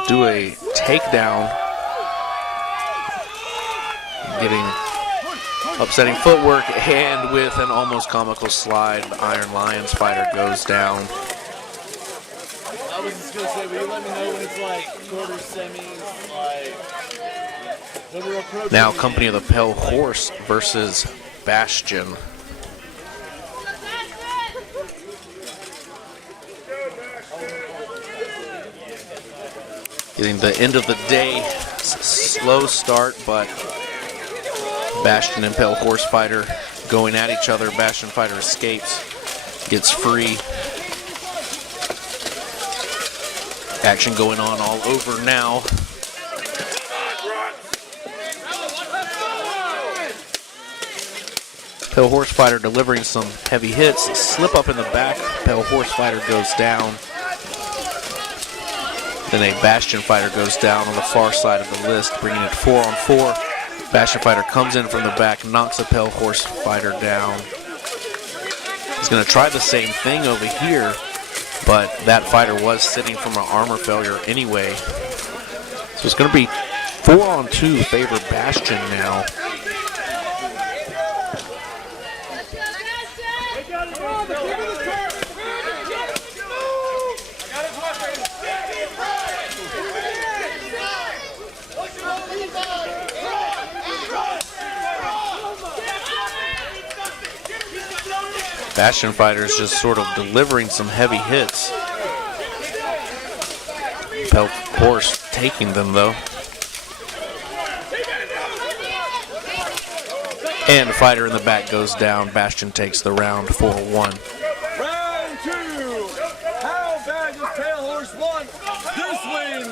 do a takedown. Getting upsetting footwork, and with an almost comical slide, Iron Lions fighter goes down. I was just going to say, will you let me know when it's like quarter semis, like, when we're approaching? Now Company of the Pale Horse versus Bastion. Getting the end of the day, slow start, but Bastion and Pale Horse fighter going at each other. Bastion fighter escapes, gets free. Action going on all over now. Pale Horse Fighter delivering some heavy hits. Slip up in the back. Pale Horse Fighter goes down. Then a Bastion Fighter goes down on the far side of the list, bringing it 4-on-4. Bastion Fighter comes in from the back, knocks a Pale Horse Fighter down. He's going to try the same thing over here, but that fighter was sitting from an armor failure anyway. So it's going to be 4-on-2 favor Bastion now. Bastion Fighters just sort of delivering some heavy hits. Pale Horse taking them though. And the fighter in the back goes down. Bastion takes the round 4-1. Round 2. How bad does Pale Horse want this win?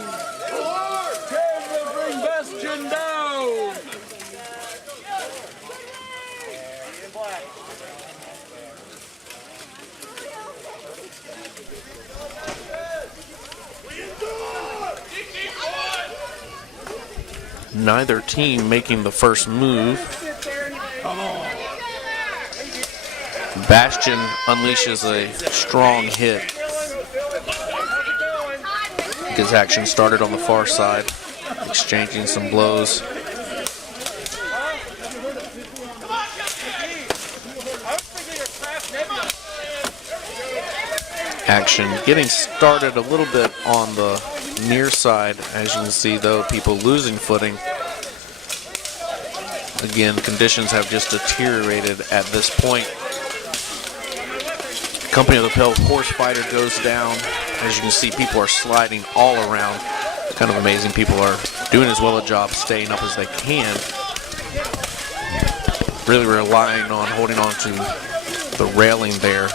Can they bring Bastion down? Neither team making the first move. Bastion unleashes a strong hit. Gets action started on the far side, exchanging some blows. Action getting started a little bit on the near side, as you can see though, people losing footing. Again, conditions have just deteriorated at this point. Company of the Pale Horse Fighter goes down. As you can see, people are sliding all around. Kind of amazing. People are doing as well a job staying up as they can. Really relying on holding on to the railing there.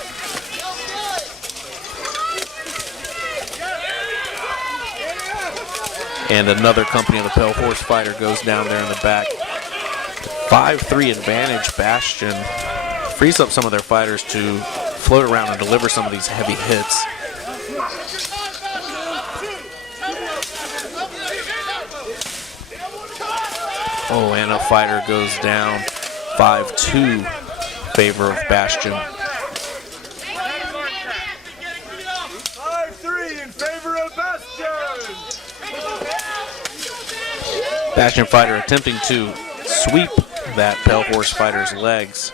And another Company of the Pale Horse Fighter goes down there in the back. 5-3 advantage. Bastion frees up some of their fighters to float around and deliver some of these heavy hits. Oh, and a fighter goes down. 5-2 favor of Bastion. 5-3 in favor of Bastion. Bastion Fighter attempting to sweep that Pale Horse Fighter's legs.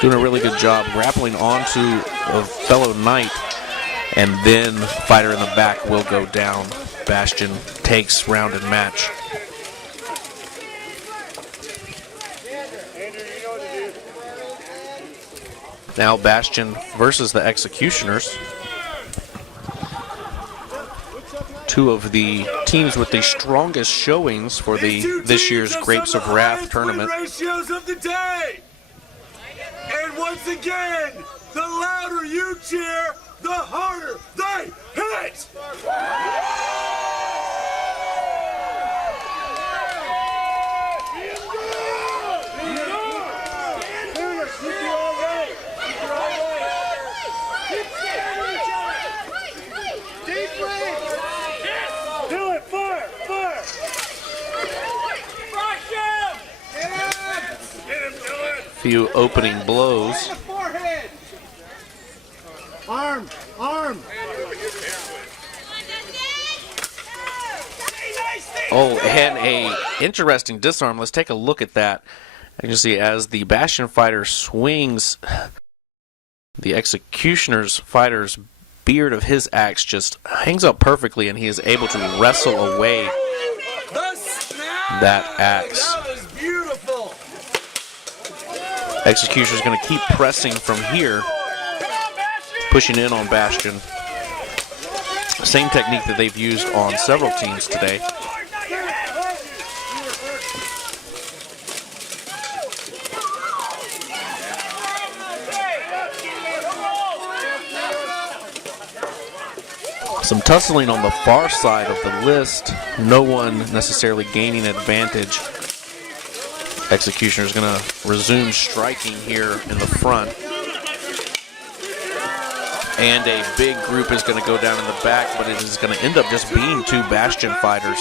Doing a really good job grappling onto a fellow knight, and then fighter in the back will go down. Bastion takes round and match. Now Bastion versus the Executioners. Two of the teams with the strongest showings for this year's Grapes of Wrath tournament. Ratios of the day. And once again, the louder you cheer, the harder they hit. Few opening blows. Arm, arm. Oh, and a interesting disarm. Let's take a look at that. You can see as the Bastion fighter swings, the Executioner's fighter's beard of his axe just hangs up perfectly, and he is able to wrestle away that axe. That was beautiful. Executioner's going to keep pressing from here, pushing in on Bastion. Same technique that they've used on several teams today. Some tussling on the far side of the list. No one necessarily gaining advantage. Executioner is going to resume striking here in the front. And a big group is going to go down in the back, but it is going to end up just being two Bastion fighters.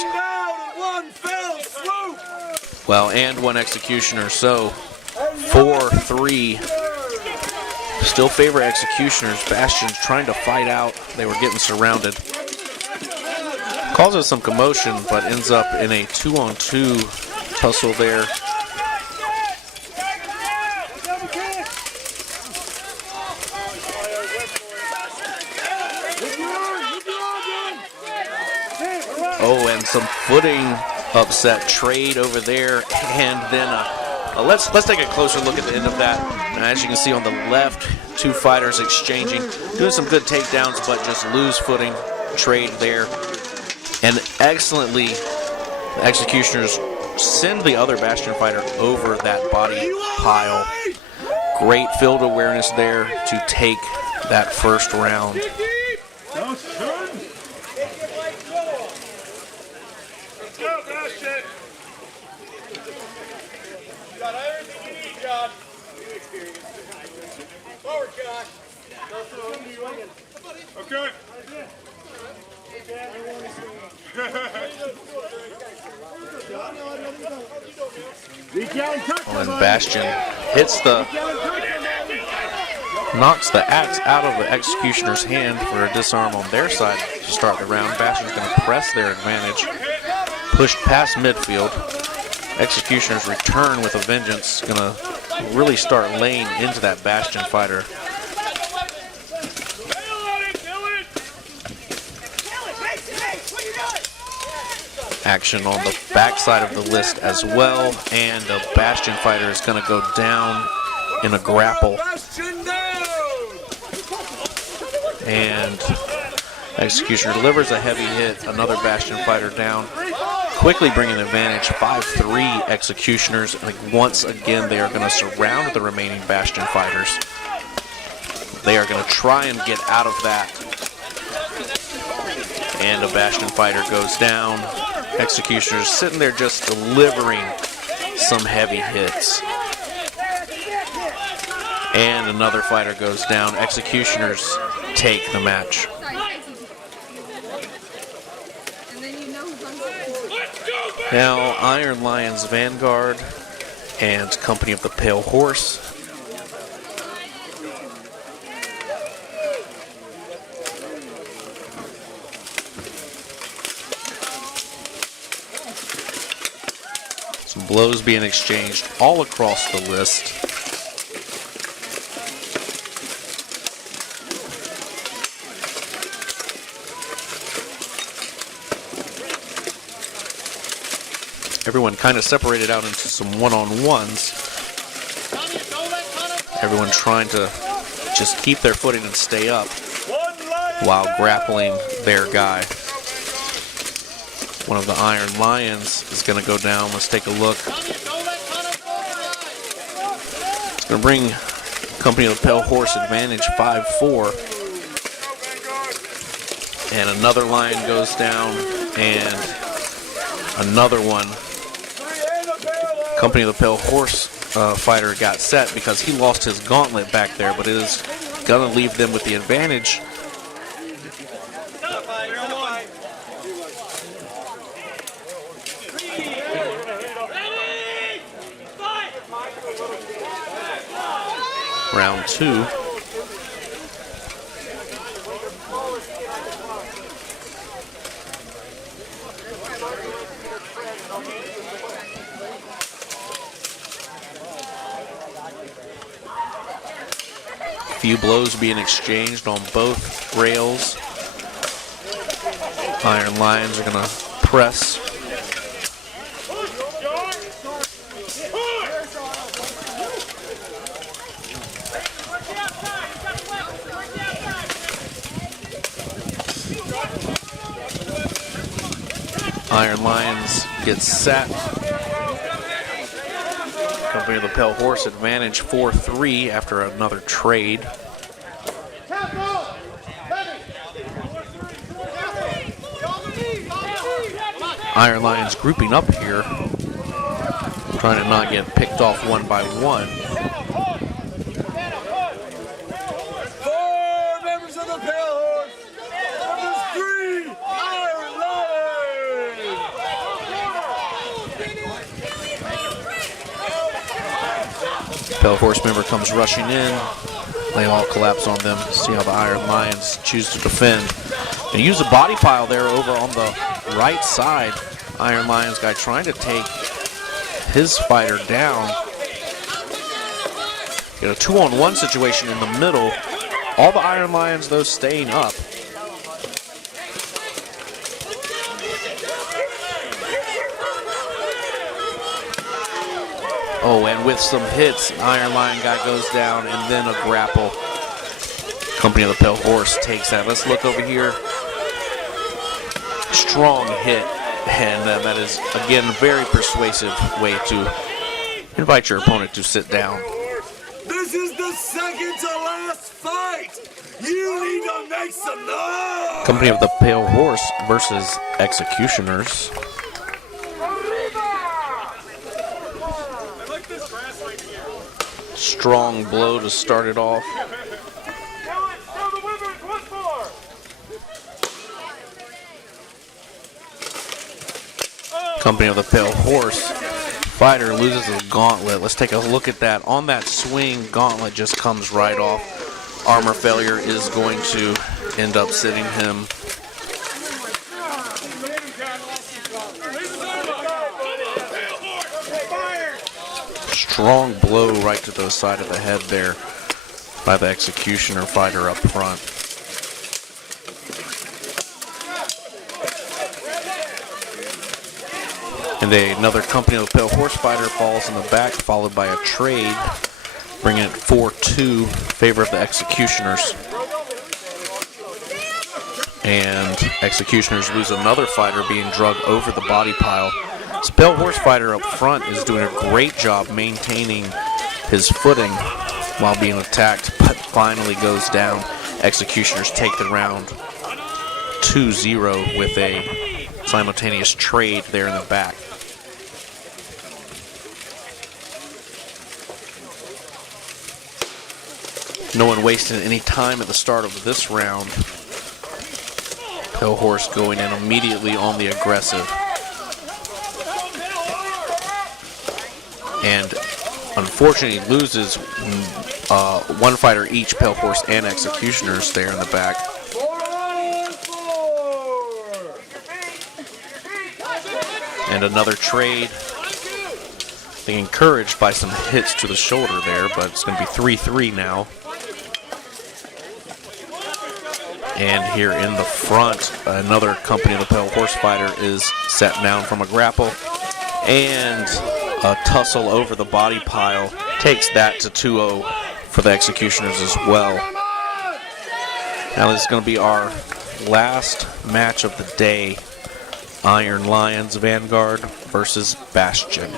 Well, and one Executioner, so 4-3. Still favor Executioners. Bastion's trying to fight out. They were getting surrounded. Causes some commotion, but ends up in a 2-on-2 tussle there. Oh, and some footing upset trade over there, and then let's take a closer look at the end of that. And as you can see on the left, two fighters exchanging, doing some good takedowns, but just lose footing trade there. And excellently, the Executioners send the other Bastion fighter over that body pile. Great field awareness there to take that first round. Okay. And Bastion knocks the axe out of the Executioner's hand for a disarm on their side to start the round. Bastion's going to press their advantage, push past midfield. Executioner's return with a vengeance, going to really start laying into that Bastion fighter. Action on the backside of the list as well, and the Bastion fighter is going to go down in a grapple. And Executioner delivers a heavy hit, another Bastion fighter down, quickly bringing advantage. 5-3 Executioners. Like, once again, they are going to surround the remaining Bastion fighters. They are going to try and get out of that. And a Bastion fighter goes down. Executioners sitting there just delivering some heavy hits. And another fighter goes down. Executioners take the match. Now, Iron Lions Vanguard and Company of the Pale Horse. Some blows being exchanged all across the list. Everyone kind of separated out into some one-on-ones. Everyone trying to just keep their footing and stay up while grappling their guy. One of the Iron Lions is going to go down. Let's take a look. It's going to bring Company of the Pale Horse advantage 5-4. And another Lion goes down, and another one. Company of the Pale Horse fighter got set because he lost his gauntlet back there, but it is going to leave them with the advantage. Round two. Few blows being exchanged on both rails. Iron Lions are going to press. Iron Lions gets set. Company of the Pale Horse advantage 4-3 after another trade. Iron Lions grouping up here, trying to not get picked off one by one. 4 members of the Pale Horse versus 3 Iron Lions. Pale Horse member comes rushing in. They all collapse on them. See how the Iron Lions choose to defend. They use a body pile there over on the right side. Iron Lions guy trying to take his fighter down. Get a 2-on-1 situation in the middle. All the Iron Lions, though, staying up. Oh, and with some hits, Iron Lion guy goes down, and then a grapple. Company of the Pale Horse takes that. Let's look over here. Strong hit, and that is, again, a very persuasive way to invite your opponent to sit down. This is the second to last fight. You need to make some noise. Company of the Pale Horse versus Executioners. Strong blow to start it off. Company of the Pale Horse fighter loses his gauntlet. Let's take a look at that. On that swing, gauntlet just comes right off. Armor failure is going to end up sitting him. Strong blow right to the side of the head there by the Executioner fighter up front. And another Company of the Pale Horse fighter falls in the back, followed by a trade, bringing it 4-2 favor of the Executioners. And Executioners lose another fighter being drugged over the body pile. This Pale Horse fighter up front is doing a great job maintaining his footing while being attacked, but finally goes down. Executioners take the round 2-0 with a simultaneous trade there in the back. No one wasting any time at the start of this round. Pale Horse going in immediately on the aggressive. And unfortunately loses one fighter each, Pale Horse and Executioners there in the back. And another trade. Being encouraged by some hits to the shoulder there, but it's going to be 3-3 now. And here in the front, another Company of the Pale Horse fighter is set down from a grapple. And a tussle over the body pile takes that to 2-0 for the Executioners as well. Now this is going to be our last match of the day. Iron Lions Vanguard versus Bastion.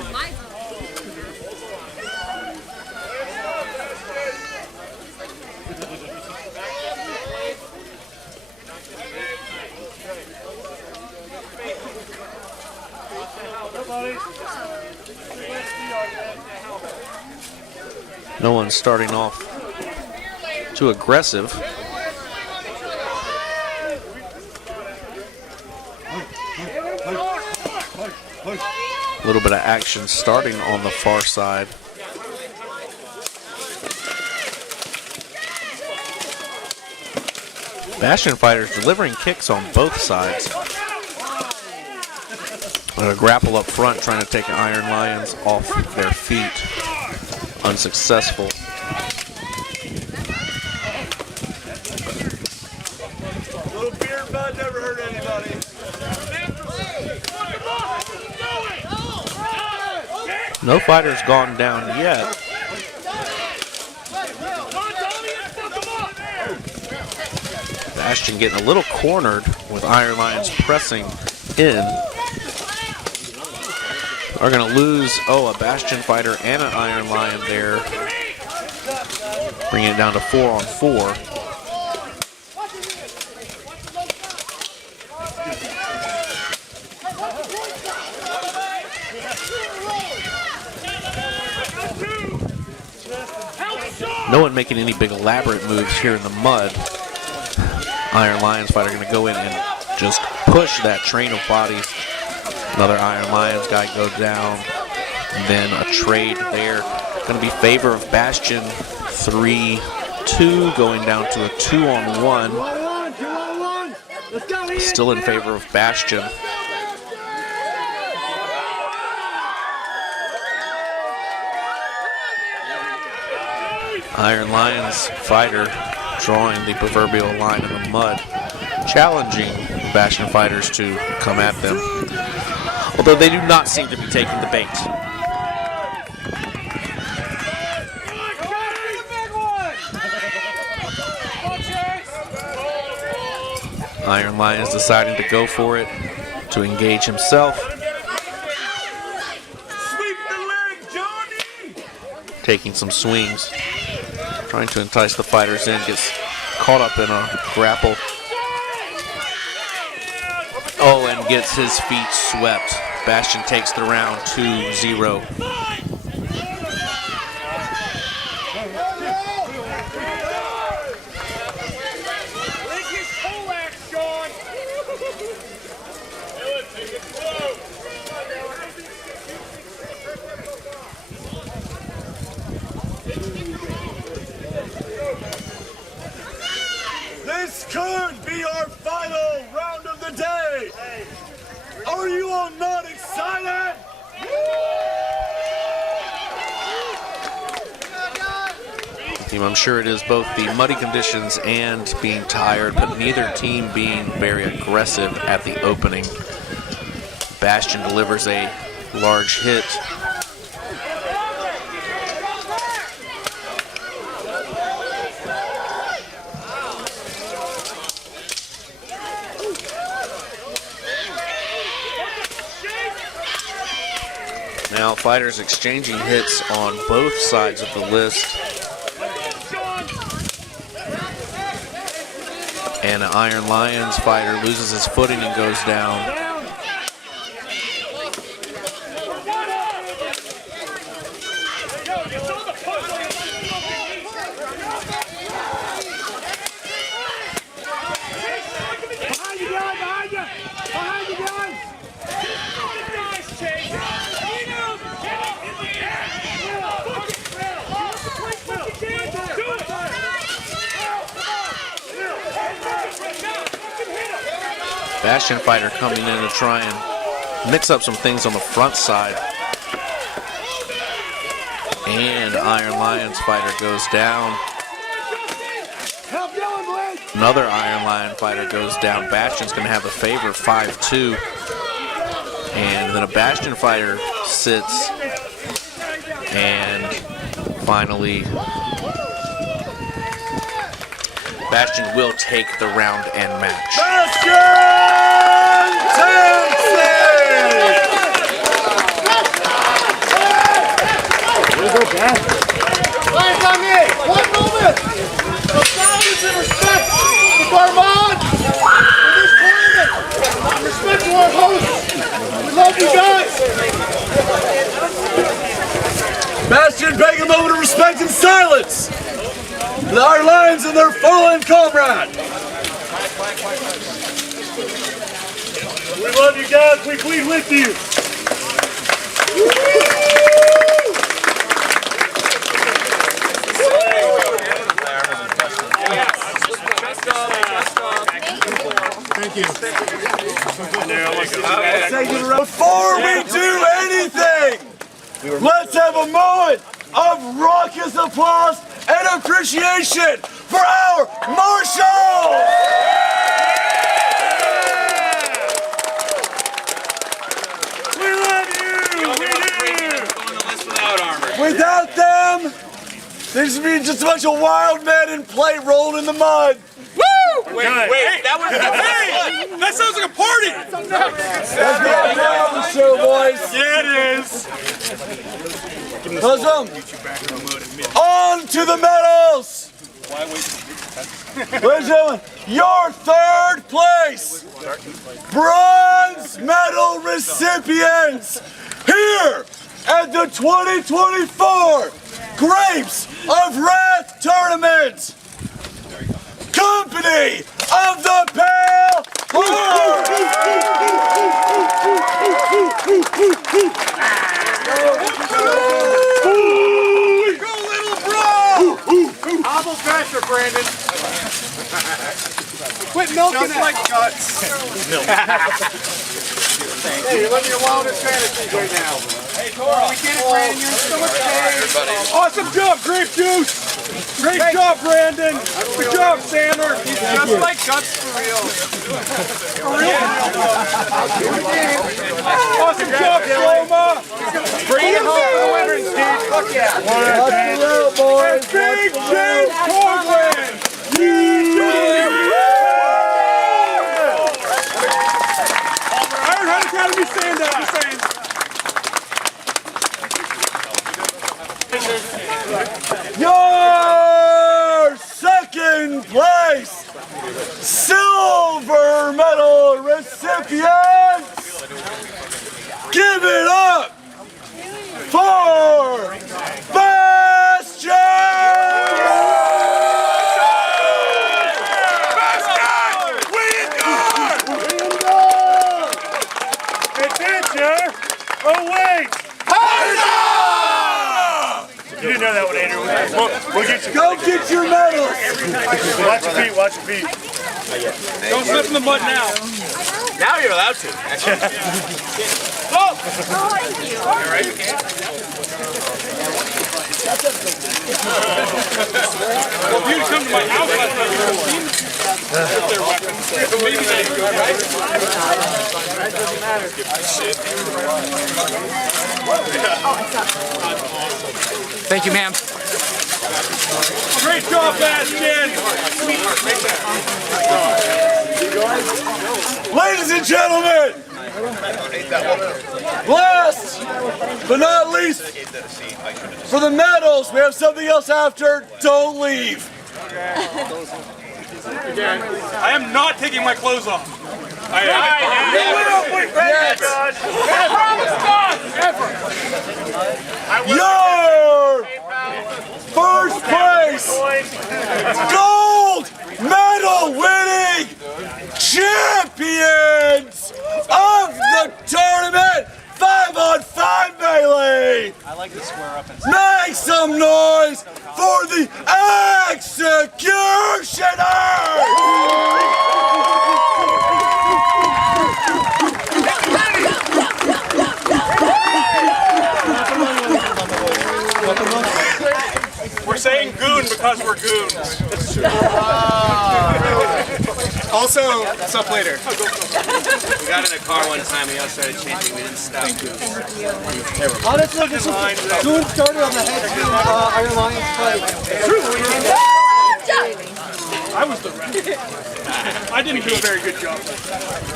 No one's starting off too aggressive. A little bit of action starting on the far side. Bastion fighters delivering kicks on both sides. And a grapple up front trying to take Iron Lions off their feet. Unsuccessful. Little beard bud never hurt anybody. No fighter's gone down yet. Bastion getting a little cornered with Iron Lions pressing in. Are going to lose, a Bastion fighter and an Iron Lion there. Bringing it down to 4-on-4. No one making any big elaborate moves here in the mud. Iron Lions fighter going to go in and just push that train of bodies. Another Iron Lions guy go down. And then a trade there. Going to be favor of Bastion. 3-2 going down to a 2-on-1. Still in favor of Bastion. Iron Lions fighter drawing the proverbial line in the mud, challenging Bastion fighters to come at them, although they do not seem to be taking the bait. Iron Lions deciding to go for it, to engage himself. Sweep the leg, Johnny! Taking some swings, trying to entice the fighters in, gets caught up in a grapple. Oh, and gets his feet swept. Bastion takes the round 2-0. This could be our final round of the day. Are you all not excited? Team, I'm sure it is both the muddy conditions and being tired, but neither team being very aggressive at the opening. Bastion delivers a large hit. Now fighters exchanging hits on both sides of the list. And an Iron Lions fighter loses his footing and goes down. Bastion fighter coming in to try and mix up some things on the front side. And Iron Lions fighter goes down. Another Iron Lion fighter goes down. Bastion's going to have a favor, 5-2. And then a Bastion fighter sits. And finally, Bastion will take the round and match. Lines on me! One moment! So silence and respect to Barmond for this tournament! Respect to our hosts! We love you guys! Bastion, beg a moment of respect and silence! The Iron Lions and their fallen comrade! We love you guys, we plead with you! Thank you. Before we do anything, let's have a moment of raucous applause and appreciation for our marshals! We love you! We do! Without them, there's be just a bunch of wild men in plate rolling in the mud. Wait, that was that sounds like a party! Let's get down the show, boys. Yeah, it is. Listen, on to the medals! Ladies and gentlemen, your third place, bronze bronze medal recipients here at the 2024 Grapes of Wrath Tournament. Company of the Pale Horse! Go little bro! Hobble faster, Brandon. Quit milking Just like guts. Hey, you're living your wildest fantasies right now. Hey, Toro, we get it, Brandon. You're in so much pain. Awesome job, Grape Juice! Great job, Brandon! Good job, Sander! Just like guts for real. Awesome job, Roma! Bring it home for the winners, dude. Fuck yeah. And Big James Corwin! Iron Heart Academy stand up, just saying. Your second place silver medal recipients, give it up for Bastion! Attention! Oh, wait! You didn't know that one, Andrew. We'll get you. Go get your medals! Watch your feet, watch your feet. Don't slip in the mud now. Now you're allowed to. Well, if you'd come to my house last night, you would have seen their weapons. Maybe they go right. Thank you, ma'am. Great job, Bastion! Ladies and gentlemen, last but not least, for the medals, we have something else after. Don't leave. I am not taking my clothes off. Your first place gold medal winning champions of the tournament 5-on-5 melee. I like to square up and make some noise for the We're saying goon because we're goons. That's true. Also, sup later. We got in a car one time, we all started chanting, we didn't stop. Thank you. Honestly, this was Goon started on the head Iron Lions fight. I was the ref. I didn't do a very good job.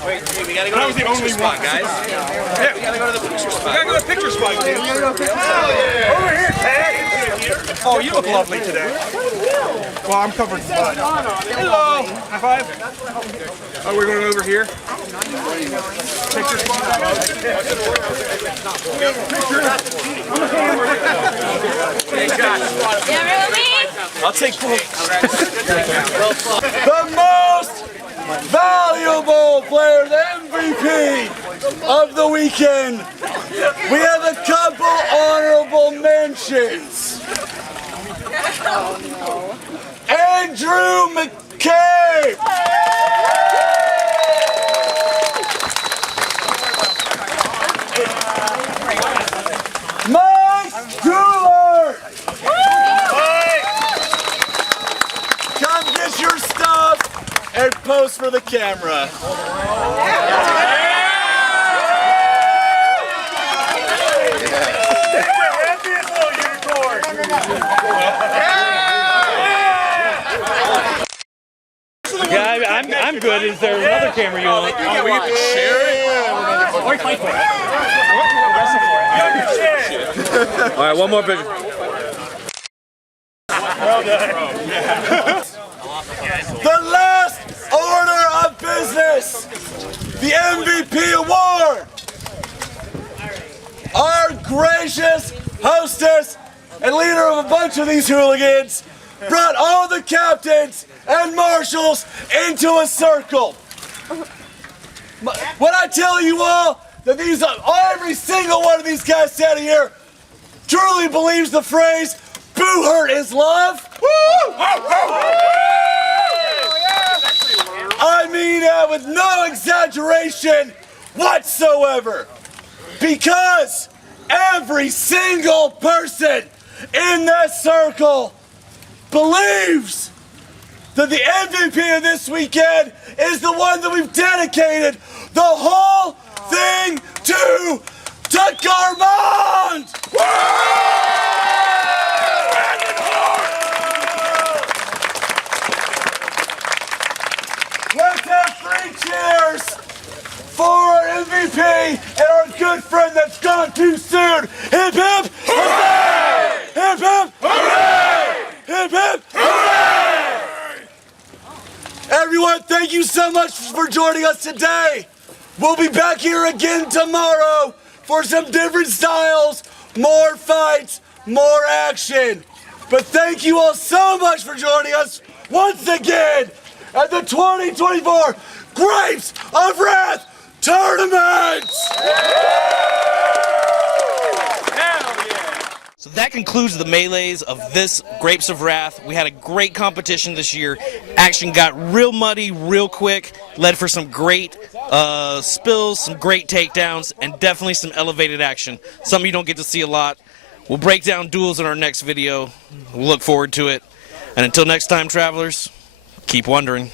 Wait, we gotta go to the picture spot, guys. Yeah, we gotta go to the picture spot. We gotta go to the picture spot, dude. Over here, Tag. Oh, you look lovely today. Well, I'm covered in blood. Hello. High five. Oh, we're going over here. Picture spot. I'll take The most valuable player, the MVP of the weekend. We have a couple honorable mentions. Andrew McCabe. Mike Doolard. Come get your stuff and pose for the camera. Yeah, I'm good. Is there another camera you want? Oh, we get to share it? Or fight for it. All right, one more picture. Well done. The last order of business. The MVP award. Our gracious hostess and leader of a bunch of these hooligans brought all the captains and marshals into a circle. When I tell you all that every single one of these guys standing here truly believes the phrase, "Boo hurt is love." I mean that with no exaggeration whatsoever. Because every single person in this circle believes that the MVP of this weekend is the one that we've dedicated the whole thing to Armand! Let's have 3 cheers for our MVP and our good friend that's gone too soon. Hip hip hooray! Hip hip hooray! Hip hip hooray! Everyone, thank you so much for joining us today. We'll be back here again tomorrow for some different styles, more fights, more action. But thank you all so much for joining us once again at the 2024 Grapes of Wrath Tournament! So that concludes the melees of this Grapes of Wrath. We had a great competition this year. Action got real muddy real quick, led for some great spills, some great takedowns, and definitely some elevated action. Something you don't get to see a lot. We'll break down duels in our next video. We'll look forward to it. And until next time, travelers, keep wondering.